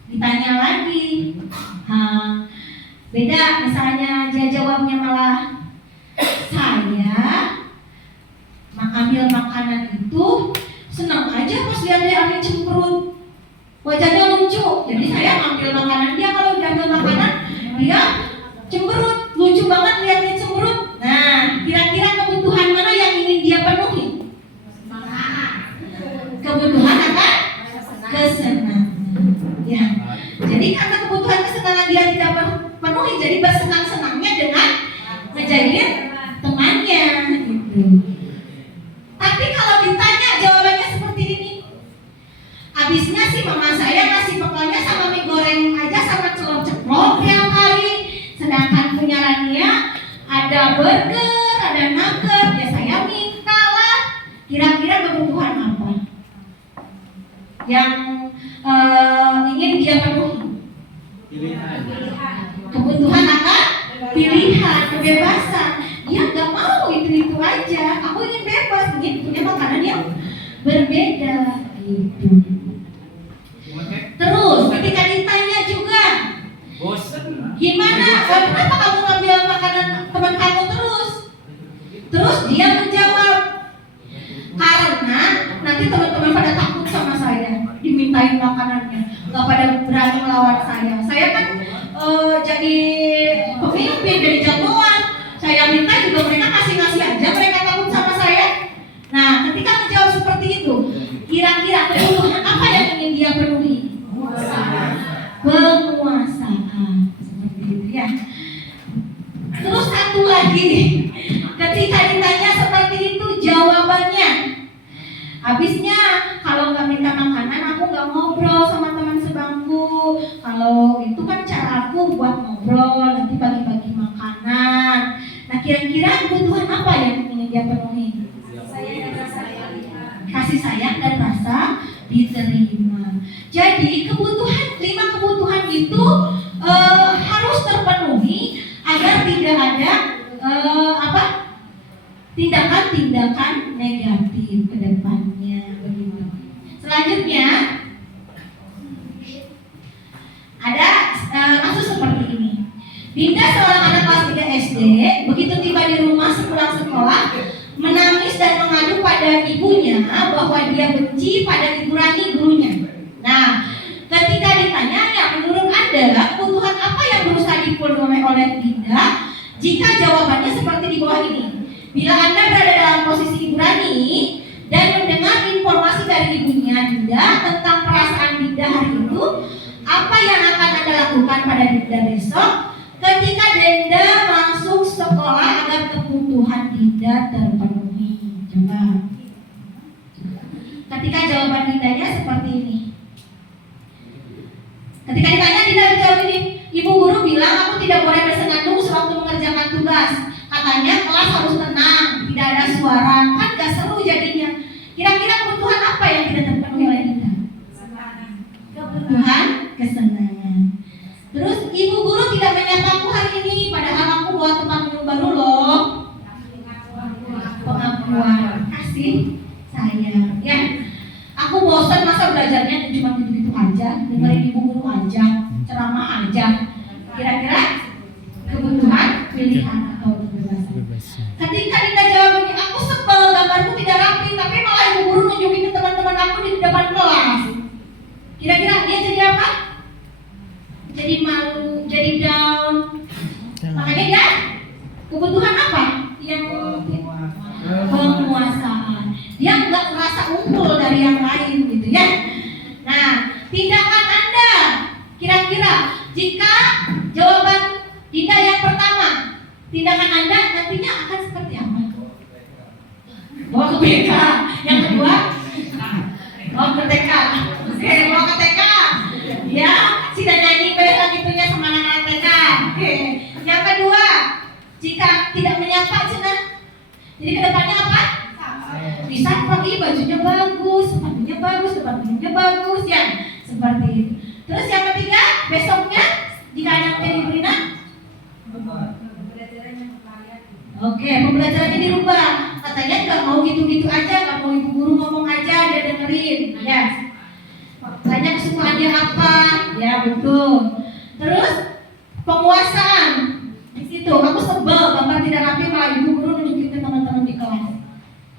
ditanya lagi. Beda, misalnya dia jawabnya malah, saya ambil makanan itu senang aja pas lihat dia ambil cemberut, wajahnya lucu. Jadi saya ambil makanan dia, kalau dia ambil makanan dia cemberut, lucu banget lihatnya cemberut. Nah, kira-kira kebutuhan mana yang ingin dia penuhi? Kebutuhan apa? Kesenangan. Ya. Jadi karena kebutuhan kesenangan dia tidak penuhi, jadi bersenang-senangnya dengan ngejadiin temannya gitu. Tapi kalau ditanya jawabannya seperti ini, habisnya sih mama saya ngasih bekalnya sama mie goreng aja sama telur ceplok tiap hari, sedangkan punya Rania ada burger, ada nugget, ya saya minta lah. Kira-kira kebutuhan apa yang ingin dia penuhi? Kebutuhan apa? Pilihan, kebebasan. Dia nggak mau itu aja. Aku ingin bebas, ingin punya makanan yang berbeda gitu. Terus ketika ditanya juga, gimana? Kenapa kamu ngambil makanan teman kamu terus? Terus dia menjawab, karena nanti teman-teman pada takut sama saya, dimintain makanannya, nggak pada berani melawan saya. Saya kan jadi pemimpin, jadi jagoan. Saya minta juga mereka ngasih aja, mereka takut sama saya. Nah, ketika menjawab seperti itu, kira-kira kebutuhan apa yang ingin dia penuhi? Penguasaan, seperti itu ya. Terus satu lagi, ketika ditanya seperti itu, jawabannya, habisnya kalau nggak minta makanan, aku nggak ngobrol sama teman sebangku. Kalau itu kan cara aku buat ngobrol, nanti bagi-bagi makanan. Nah, kira-kira kebutuhan apa yang ingin dia penuhi? Kasih sayang dan rasa diterima. Jadi kebutuhan, 5 kebutuhan itu harus terpenuhi agar tidak ada tindakan-tindakan negatif ke depannya. Begitu. Selanjutnya ada kasus seperti ini. Dinda, seorang anak kelas 3 SD, begitu tiba di rumah sepulang sekolah, menangis dan mengadu pada ibunya bahwa dia benci pada Ibu Rani, gurunya. Nah, ketika ditanya, ya menurut Anda kebutuhan apa yang berusaha dipenuhi oleh Dinda? Jika jawabannya seperti di bawah ini. Bila Anda berada dalam posisi Ibu Rani dan mendengar informasi dari ibunya Dinda tentang perasaan Dinda hari itu, apa yang akan Anda lakukan pada Dinda besok ketika Dinda masuk sekolah agar kebutuhan Dinda terpenuhi? Coba. Ketika jawaban Dindanya seperti ini. Ketika ditanya, Dinda jawab ini, Ibu guru bilang aku tidak boleh bersenandung sewaktu mengerjakan tugas. Katanya kelas harus tenang, tidak ada suara, kan gak seru jadinya. Kira-kira kebutuhan apa yang tidak terpenuhi oleh Dinda? Kebutuhan kesenangan. Terus ibu guru tidak menyapaku hari ini, padahal aku bawa tempat minum baru loh. Pengakuan kasih sayang. Ya, aku bosan masa belajarnya cuma gitu-gitu aja, dengerin ibu guru aja, ceramah aja. Kira-kira kebutuhan pilihan apa? Ketika Dinda jawab begini, aku sebel gambarku tidak rapi, tapi malah ibu guru nunjukin ke teman-teman aku di depan kelas. Kira-kira dia jadi apa? Jadi malu, jadi down. Makanya dia kebutuhan apa? Yang penguasaan. Dia nggak merasa unggul dari yang lain gitu ya. Nah, tindakan Anda kira-kira jika jawaban Dinda yang pertama, tindakan Anda nantinya akan seperti apa? Bawa ke BK. Yang kedua, bawa ke TK. Oke, bawa ke TK. Ya, sudah nyanyi bela gitunya sama anak-anak TK. Oke. Yang kedua, jika tidak menyapa sudah. Jadi kedepannya apa? Bisa pakai bajunya bagus, sepatunya bagus, sepatunya bagus ya, seperti itu. Terus yang ketiga, besoknya jika anaknya diberi oke, pembelajarannya dirubah. Katanya nggak mau gitu-gitu aja, nggak mau ibu guru ngomong aja, dia dengerin. Ya, tanya kesukaan dia apa? Ya betul. Terus penguasaan di situ. Aku sebel gambar tidak rapi, malah ibu guru nunjukin ke teman-teman di kelas.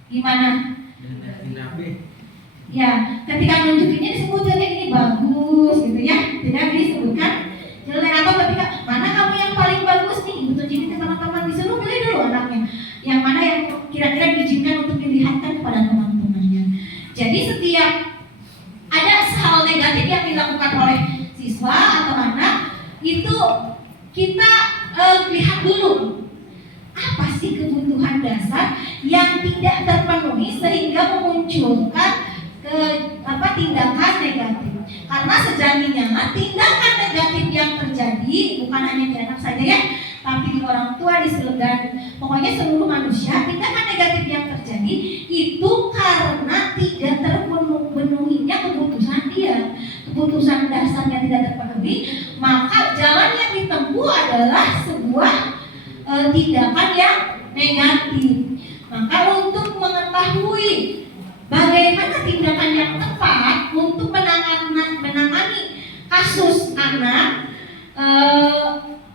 Gimana? Ya, ketika nunjukinnya disebutnya ini bagus, gitu ya. Tidak disebutkan jelek atau ketika mana kamu yang paling bagus nih, ibu tunjukin ke teman-teman, disuruh pilih dulu anaknya. Yang mana yang kira-kira diizinkan untuk dilihatkan kepada teman-temannya. Jadi setiap ada hal negatif yang dilakukan oleh siswa atau anak itu kita lihat dulu apa sih kebutuhan dasar yang tidak terpenuhi sehingga memunculkan tindakan negatif. Karena sejatinya tindakan negatif yang terjadi bukan hanya di anak saja ya, tapi di orang tua, di pokoknya seluruh manusia, tindakan negatif yang terjadi itu karena tidak terpenuhinya kebutuhan dia, kebutuhan dasarnya tidak terpenuhi, maka jalan yang ditempuh adalah sebuah tindakan yang negatif. Maka untuk mengetahui bagaimana tindakan yang tepat untuk menangani kasus anak,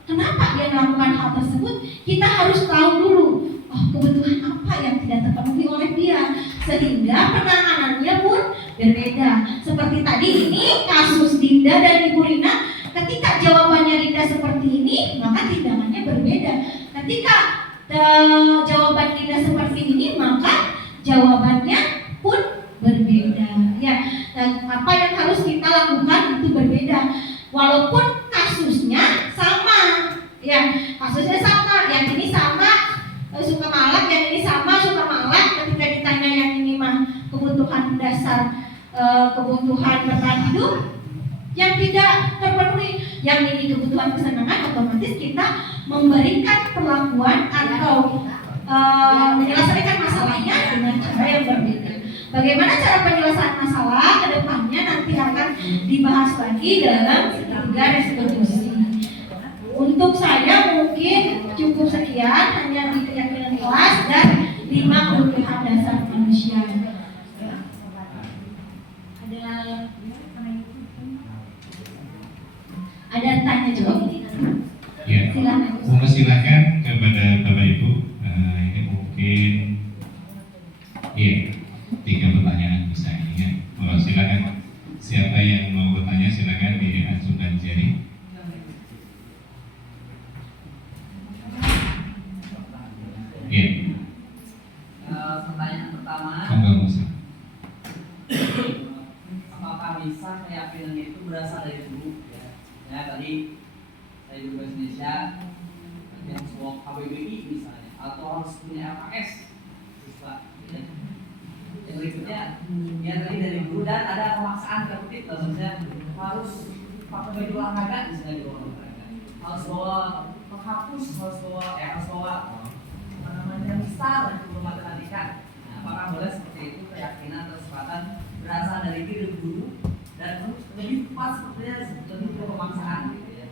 kenapa dia melakukan hal tersebut, kita harus tahu dulu kebutuhan apa yang tidak terpenuhi oleh dia, sehingga penanganannya pun berbeda. Seperti tadi ini kasus Dinda dan Ibu Rina, ketika jawabannya Dinda seperti ini, maka tindakannya berbeda. Ketika jawaban Dinda seperti ini, maka jawabannya pun berbeda. Ya, dan apa yang harus kita lakukan itu berbeda. Walaupun kasusnya sama, ya kasusnya sama. Yang ini sama suka malak, yang ini sama suka malak. Ketika ditanya yang ini mah kebutuhan dasar, kebutuhan bertahan hidup yang tidak terpenuhi, yang ini kebutuhan kesenangan, otomatis kita memberikan perlakuan atau menyelesaikan masalahnya dengan cara yang berbeda. Bagaimana cara penyelesaian masalah ke depannya nanti akan dibahas lagi dalam segitiga restitusi. Untuk saya mungkin cukup sekian, hanya di keyakinan kelas dan 5 kebutuhan dasar manusia. Ada tanya jawab ini? Ya, silakan. Silakan kepada Bapak Ibu. Ini mungkin, iya, 3 pertanyaan bisa ini ya. Kalau silakan, siapa yang mau bertanya silakan diajukan jari. Iya. Pertanyaan pertama, apakah bisa keyakinan itu berasal dari guru? Ya, tadi saya juga Indonesia yang sebuah KBBI misalnya, atau harus punya LKS siswa. Yang berikutnya, ya tadi dari guru dan ada pemaksaan tertib, maksudnya harus pakai baju olahraga misalnya di ruang olahraga, harus bawa penghapus, harus bawa besar untuk matematika. Nah, apakah boleh seperti itu keyakinan atau kesempatan berasal dari diri guru dan lebih pas sepertinya lebih ke pemaksaan gitu ya.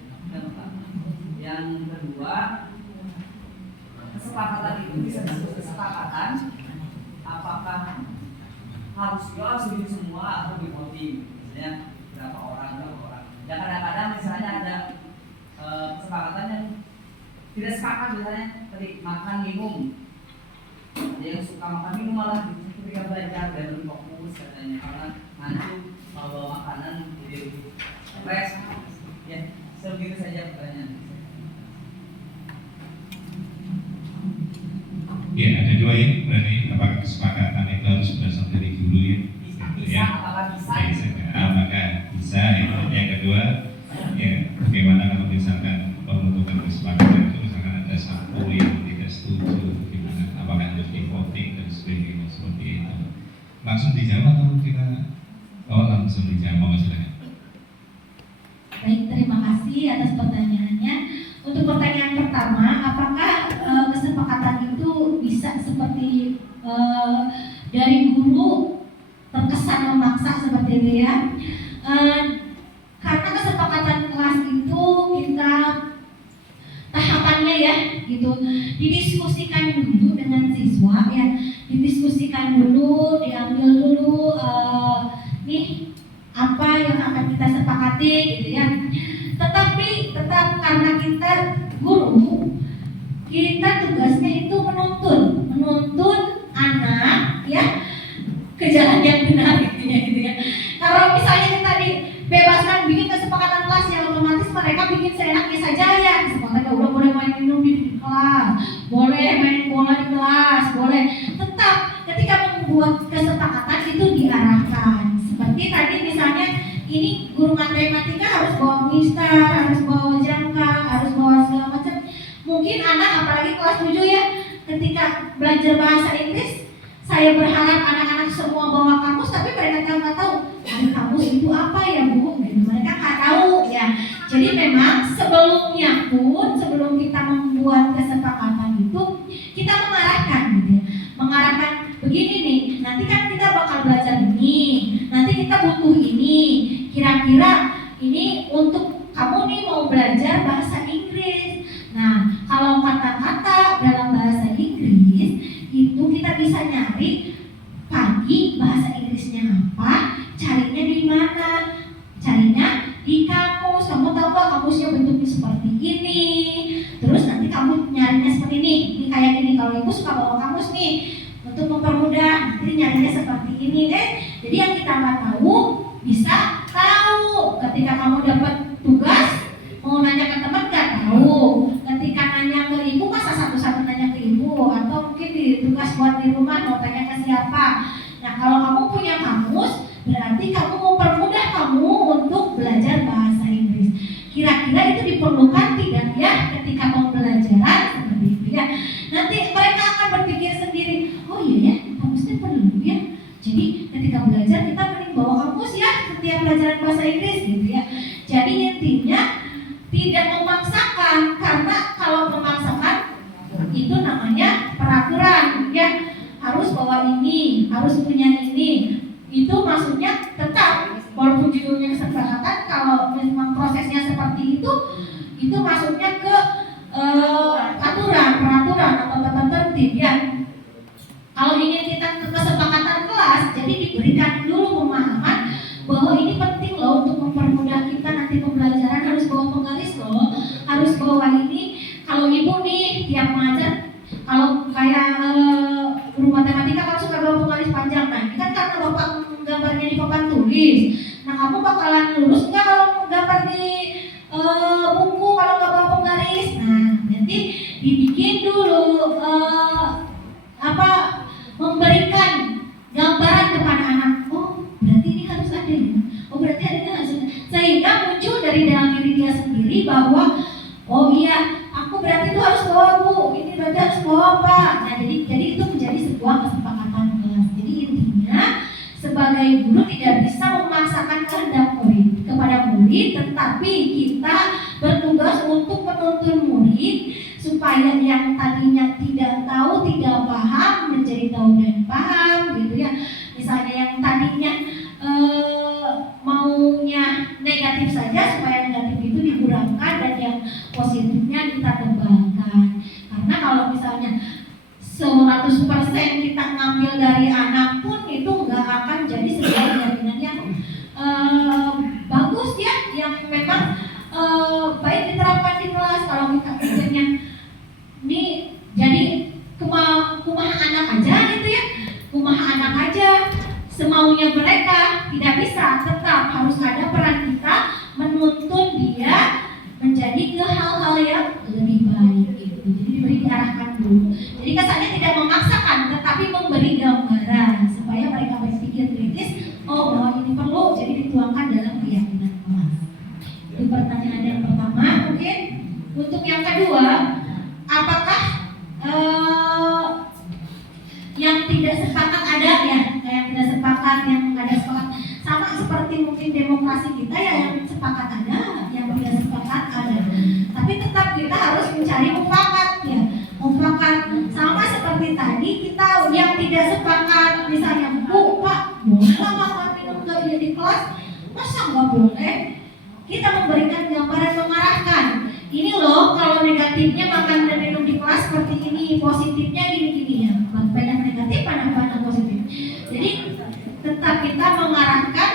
Yang kedua, kesepakatan itu bisa disebut kesepakatan apakah harus setuju semua atau di voting, misalnya berapa orang. Dan kadang-kadang misalnya ada kesepakatan yang tidak sepakat, misalnya tadi makan minum. Ada yang suka makan minum malah ketika belajar dan fokus katanya karena ngantuk kalau bawa makanan jadi stres. Ya, segitu saja pertanyaan. Ya, ada dua ya, berarti apakah kesepakatan itu harus berasal dari guru ya? Bisa, apakah bisa? Apakah bisa? Yang kedua, ya bagaimana kalau misalkan pembentukan kesepakatan itu misalkan ada satu yang tidak setuju, gimana? Apakah harus di voting dan sebagainya seperti itu? Langsung dijawab atau kita? Oh, langsung dijawab, silakan. Baik, terima kasih atas pertanyaannya. Untuk pertanyaan pertama, apakah kesepakatan itu bisa seperti dari guru terkesan memaksa seperti itu ya? Karena kesepakatan kelas itu kita tahapannya ya, gitu, didiskusikan dulu dengan siswa ya, didiskusikan dulu, diambil dulu nih apa yang akan kita sepakati gitu ya. Tetapi tetap karena kita guru, kita tugasnya itu menuntun anak ya ke jalan yang benar gitu ya. Kalau misalnya kita dibebaskan bikin kesepakatan kelas yang otomatis mereka bikin seenaknya saja ya. Kesepakatan udah boleh main minum di kelas, boleh main bola di kelas, boleh. Tetap ketika membuat kesepakatan itu diarahkan. Seperti tadi misalnya ini guru matematika harus bawa mistar, harus bawa jangka, harus bawa segala macam. Mungkin anak apalagi kelas 7 ya, ketika belajar bahasa Inggris, saya berharap anak-anak semua bawa kamus, tapi mereka nggak tahu kamus itu apa ya Bu, gitu. Mereka nggak tahu ya. Jadi memang sebelumnya pun, sebelum kita membuat kesepakatan itu, kita mengarahkan gitu ya. Mengarahkan begini nih, nanti kan kita bakal belajar ini, nanti kita butuh ini, kira-kira ini untuk kamu nih mau belajar bahasa Inggris. Nah, kalau kata-kata dalam bahasa Inggris itu kita bisa nyari pagi bahasa Inggrisnya apa, carinya di mana? Carinya di kamus. Kamu tahu nggak kamusnya bentuknya seperti ini? Terus nanti kamu nyarinya seperti ini. Ini kayak gini. Kalau ibu suka bawa kamus nih untuk mempermudah, nanti nyarinya seperti ini kan? Jadi yang kita nggak tahu bisa tahu. Ketika kamu dapat tugas mau nanya ke teman nggak tahu. Ketika nanya ke ibu masa satu-satu nanya ke ibu, atau mungkin di tugas buat di rumah mau tanya ke siapa. Nah kalau kamu punya kamus, berarti kamu mempermudah kamu untuk belajar bahasa Inggris. Kira-kira itu diperlukan tidak ya ketika pembelajaran seperti itu ya? Nanti mereka akan berpikir sendiri, oh iya ya kamusnya perlu ya. Jadi ketika belajar kita mending bawa kamus ya setiap pelajaran bahasa Inggris gitu ya. Jadi intinya tidak memaksakan, karena kalau memaksakan itu namanya peraturan ya, harus bawa ini, harus punya ini. Itu maksudnya tetap walaupun judulnya kesepakatan, kalau memang prosesnya seperti itu maksudnya ke aturan, peraturan atau tata tertib ya. Kalau ingin kita ke kesepakatan kelas, jadi diberikan dulu pemahaman bahwa ini penting loh untuk mempermudah kita nanti pembelajaran, harus bawa penggaris loh, harus bawa ini. Kalau ibu nih tiap mengajar, kalau kayak guru matematika kan suka bawa penggaris panjang, nah ini kan karena bapak gambarnya di papan tulis. Nah kamu bakalan lulus nggak kalau gambar di buku kalau nggak bawa penggaris? Nah nanti dibikin dulu memberikan gambaran kepada anak. Oh berarti ini harus ada ya. Oh berarti ada harus, sehingga muncul dari dalam diri dia sendiri bahwa oh iya aku berarti itu harus bawa Bu, ini berarti harus bawa Pak. Nah jadi itu menjadi sebuah kesepakatan kelas. Jadi intinya sebagai guru tidak bisa memaksakan kehendak murid kepada murid, tetapi kita bertugas untuk menuntun murid supaya yang tadinya tidak tahu, tidak paham menjadi tahu dan paham gitu ya. Misalnya yang tadinya maunya negatif saja, supaya negatif itu dikurangkan dan yang positifnya kita kembangkan. Karena kalau misalnya 100% kita ngambil dari anak pun itu nggak akan jadi sebuah jaminan yang bagus ya, yang memang baik diterapkan di kelas. Kalau kita pikirnya ini semaunya mereka tidak bisa, tetap harus ada peran kita menuntun dia menjadi ke hal-hal yang lebih baik gitu. Jadi diberi diarahkan dulu. Jadi kesannya tidak memaksakan, tetapi memberi gambaran supaya mereka berpikir kritis. Oh, bahwa ini perlu, jadi dituangkan dalam keyakinan kelas. Itu pertanyaan yang pertama. Mungkin untuk yang kedua, apakah yang tidak sepakat ada ya? Yang tidak sepakat, yang ada sepakat, sama seperti mungkin demokrasi kita ya, yang sepakat ada, yang tidak sepakat ada. Tapi tetap kita harus mencari mufakat ya. Mufakat sama seperti tadi kita yang tidak sepakat, misalnya Bu, Pak, boleh lah makan minum di kelas? Masa nggak boleh? Kita memberikan gambaran, mengarahkan. Ini loh, kalau negatifnya makan dan minum di kelas seperti ini, positifnya gini-gini ya. Banyak negatif, banyak positif. Jadi tetap kita mengarahkan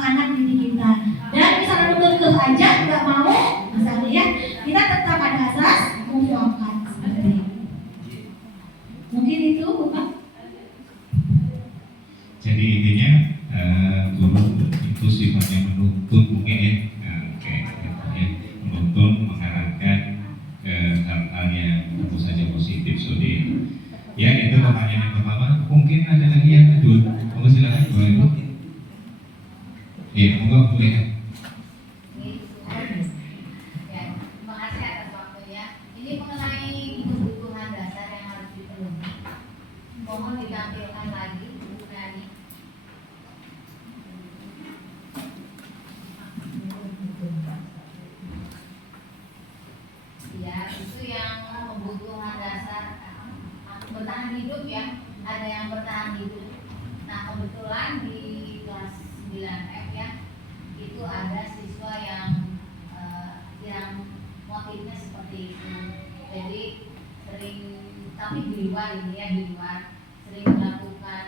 anak didik kita. Dan misalnya nuntut aja nggak mau, misalnya ya, kita tetap ada asas mufakat seperti itu. Mungkin itu bukan? Jadi intinya guru itu sifatnya menuntun mungkin ya, menuntun, mengarahkan ke hal-hal yang tentu saja positif. Ya itu pertanyaan yang pertama. Mungkin ada lagi yang kedua. Monggo silakan boleh Bu. Iya, monggo boleh. Ya, terima kasih atas waktunya. Ini mengenai kebutuhan dasar yang harus dipenuhi. Mohon ditampilkan lagi, Bu Nani. Ya, itu yang kebutuhan dasar bertahan hidup ya. Ada yang bertahan hidup. Nah, kebetulan di kelas 9F ya, itu ada siswa yang motifnya seperti itu. Jadi sering, tapi di luar ini ya, di luar sering melakukan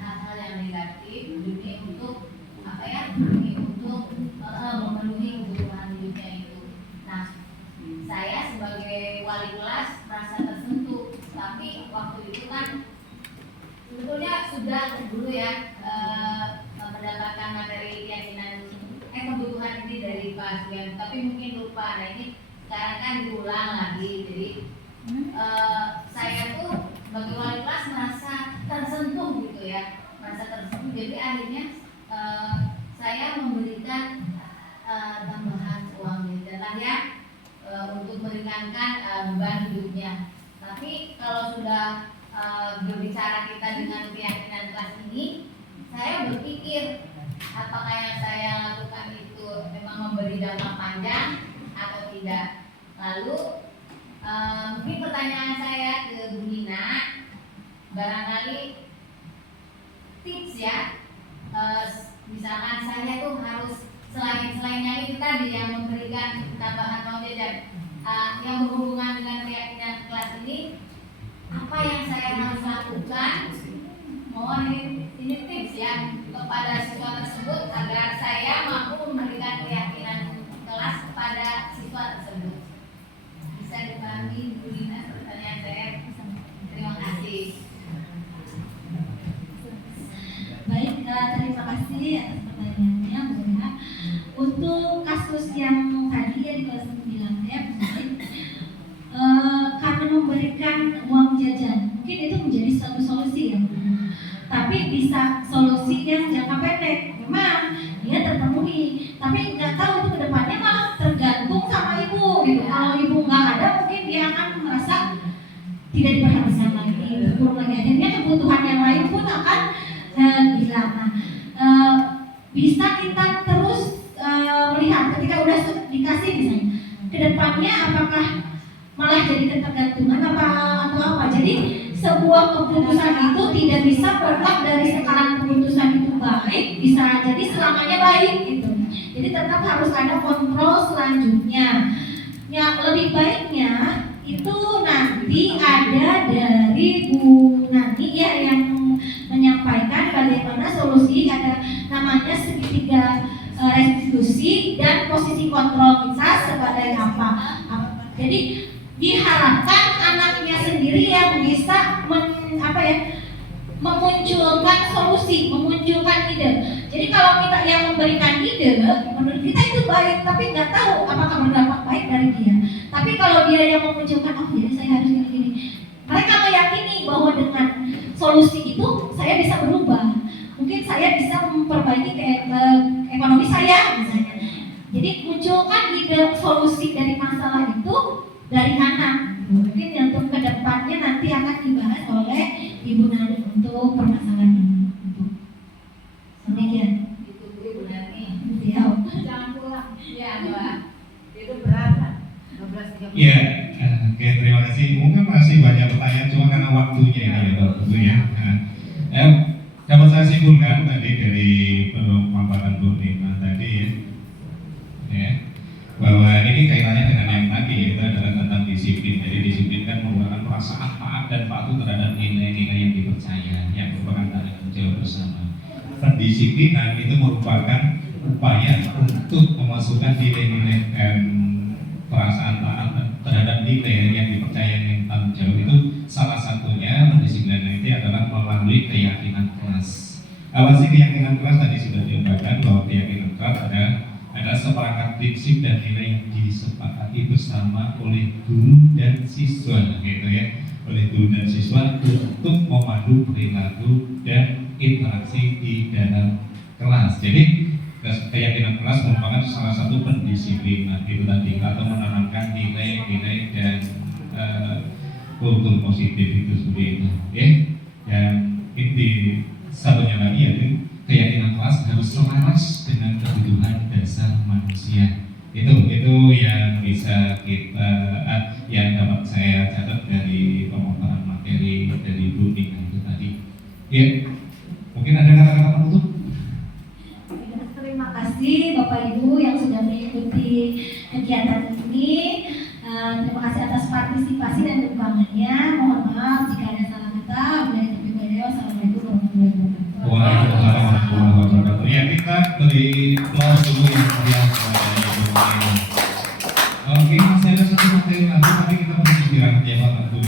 hal-hal yang negatif demi untuk apa ya, demi untuk memenuhi kebutuhan hidupnya itu. Nah, saya sebagai wali kelas merasa tersentuh, tapi waktu itu kan sebetulnya sudah dulu ya mendapatkan materi keyakinan kebutuhan ini dari Pak Suyan, tapi mungkin lupa. Nah ini sekarang kan diulang lagi, jadi saya tuh sebagai wali kelas merasa tersentuh gitu ya, merasa tersentuh. Jadi akhirnya saya memberikan tambahan uang jajan ya untuk meringankan beban hidupnya. Tapi kalau sudah berbicara kita dengan keyakinan kelas ini, saya berpikir apakah yang saya lakukan itu memang memberi dampak panjang atau tidak. Lalu mungkin pertanyaan saya ke Bu Nina, barangkali tips ya, misalkan saya tuh harus selain itu tadi yang memberikan tambahan uang jajan, yang berhubungan dengan keyakinan kelas ini, apa yang saya harus lakukan? Mohon ini tips ya kepada siswa tersebut agar saya mampu memberikan keyakinan kelas kepada siswa tersebut. Bisa dipahami Bu Nina pertanyaan saya? Terima kasih. Baik, terima kasih atas pertanyaannya Bu Nina. Untuk kasus yang tadi ya di kelas 9F, karena memberikan uang jajan, mungkin itu menjadi satu solusi ya. Tapi bisa solusi yang jangka pendek, memang dia terpenuhi, tapi nggak tahu itu kedepannya malah tergantung sama ibu gitu. Kalau ibu nggak ada, mungkin dia akan merasa tidak diperhatikan lagi, berkurang lagi. Akhirnya kebutuhan yang lain pun akan hilang. Nah, bisa kita terus melihat ketika udah dikasih misalnya, kedepannya apakah malah jadi ketergantungan atau apa. Jadi sebuah keputusan itu tidak bisa berkat dari sekarang keputusan itu baik, bisa jadi selamanya baik gitu. Jadi tetap harus ada kontrol selanjutnya. Yang lebih baiknya itu nanti ada dari Bu Nani ya yang menyampaikan bagaimana solusi, ada namanya segitiga restitusi dan posisi kontrol kita sebagai apa. Jadi diharapkan anaknya sendiri yang bisa memunculkan solusi, memunculkan ide. Jadi kalau kita yang memberikan ide, menurut kita itu baik, tapi nggak tahu apakah berdampak baik dari dia. Tapi kalau dia yang memunculkan, oh jadi saya harus gini-gini. Mereka meyakini bahwa dengan solusi itu saya bisa berubah. Mungkin saya bisa memperbaiki ekonomi saya misalnya. Jadi munculkan ide solusi dari masalah itu dari anak. Mungkin untuk kedepannya nanti akan dibahas oleh Ibu Nani untuk permasalahan ini. Demikian. Itu Bu Nani. Siap. Jangan pulang. Ya, Mbak. Itu berat. 12.30. Ya, oke, terima kasih. Mungkin masih banyak pertanyaan, cuma karena waktunya ini ya, Bapak Ibu ya. Dapat saya simpulkan tadi dari pemaparan Bu Nina tadi ya, bahwa ini kaitannya dengan yang tadi yaitu adalah tentang disiplin. Jadi disiplin kan merupakan perasaan taat dan patuh terhadap nilai-nilai yang dipercaya, yang merupakan tanggung jawab bersama. Pendisiplinan itu merupakan upaya untuk memasukkan nilai-nilai perasaan taat terhadap nilai yang dipercaya yang tanggung jawab itu salah satunya pendisiplinan itu adalah melalui keyakinan keras. Apa sih keyakinan keras? Tadi sudah diungkapkan bahwa keyakinan keras adalah seperangkat prinsip dan nilai yang disepakati bersama oleh guru dan siswa, gitu ya, oleh guru dan siswa untuk memandu perilaku dan interaksi di dalam kelas. Jadi keyakinan kelas merupakan salah satu pendisiplinan itu tadi, atau menanamkan nilai-nilai dan kultur positif itu seperti itu, ya. Dan inti satunya lagi yaitu keyakinan kelas harus selaras dengan kebutuhan dasar manusia. Itu yang bisa kita yang dapat saya catat dari pemaparan materi dari Bu Nina itu tadi. Ya, mungkin ada kata-kata penutup. Terima kasih Bapak Ibu yang sudah mengikuti kegiatan ini. Terima kasih atas partisipasi dan dukungannya. Mohon maaf jika ada salah kata. Wassalamualaikum warahmatullahi wabarakatuh. Waalaikumsalam warahmatullahi wabarakatuh. Ya, kita beri close dulu yang meriah kepada Ibu Nina. Oke, masih ada satu materi lagi, tapi kita perlu istirahat ya Pak.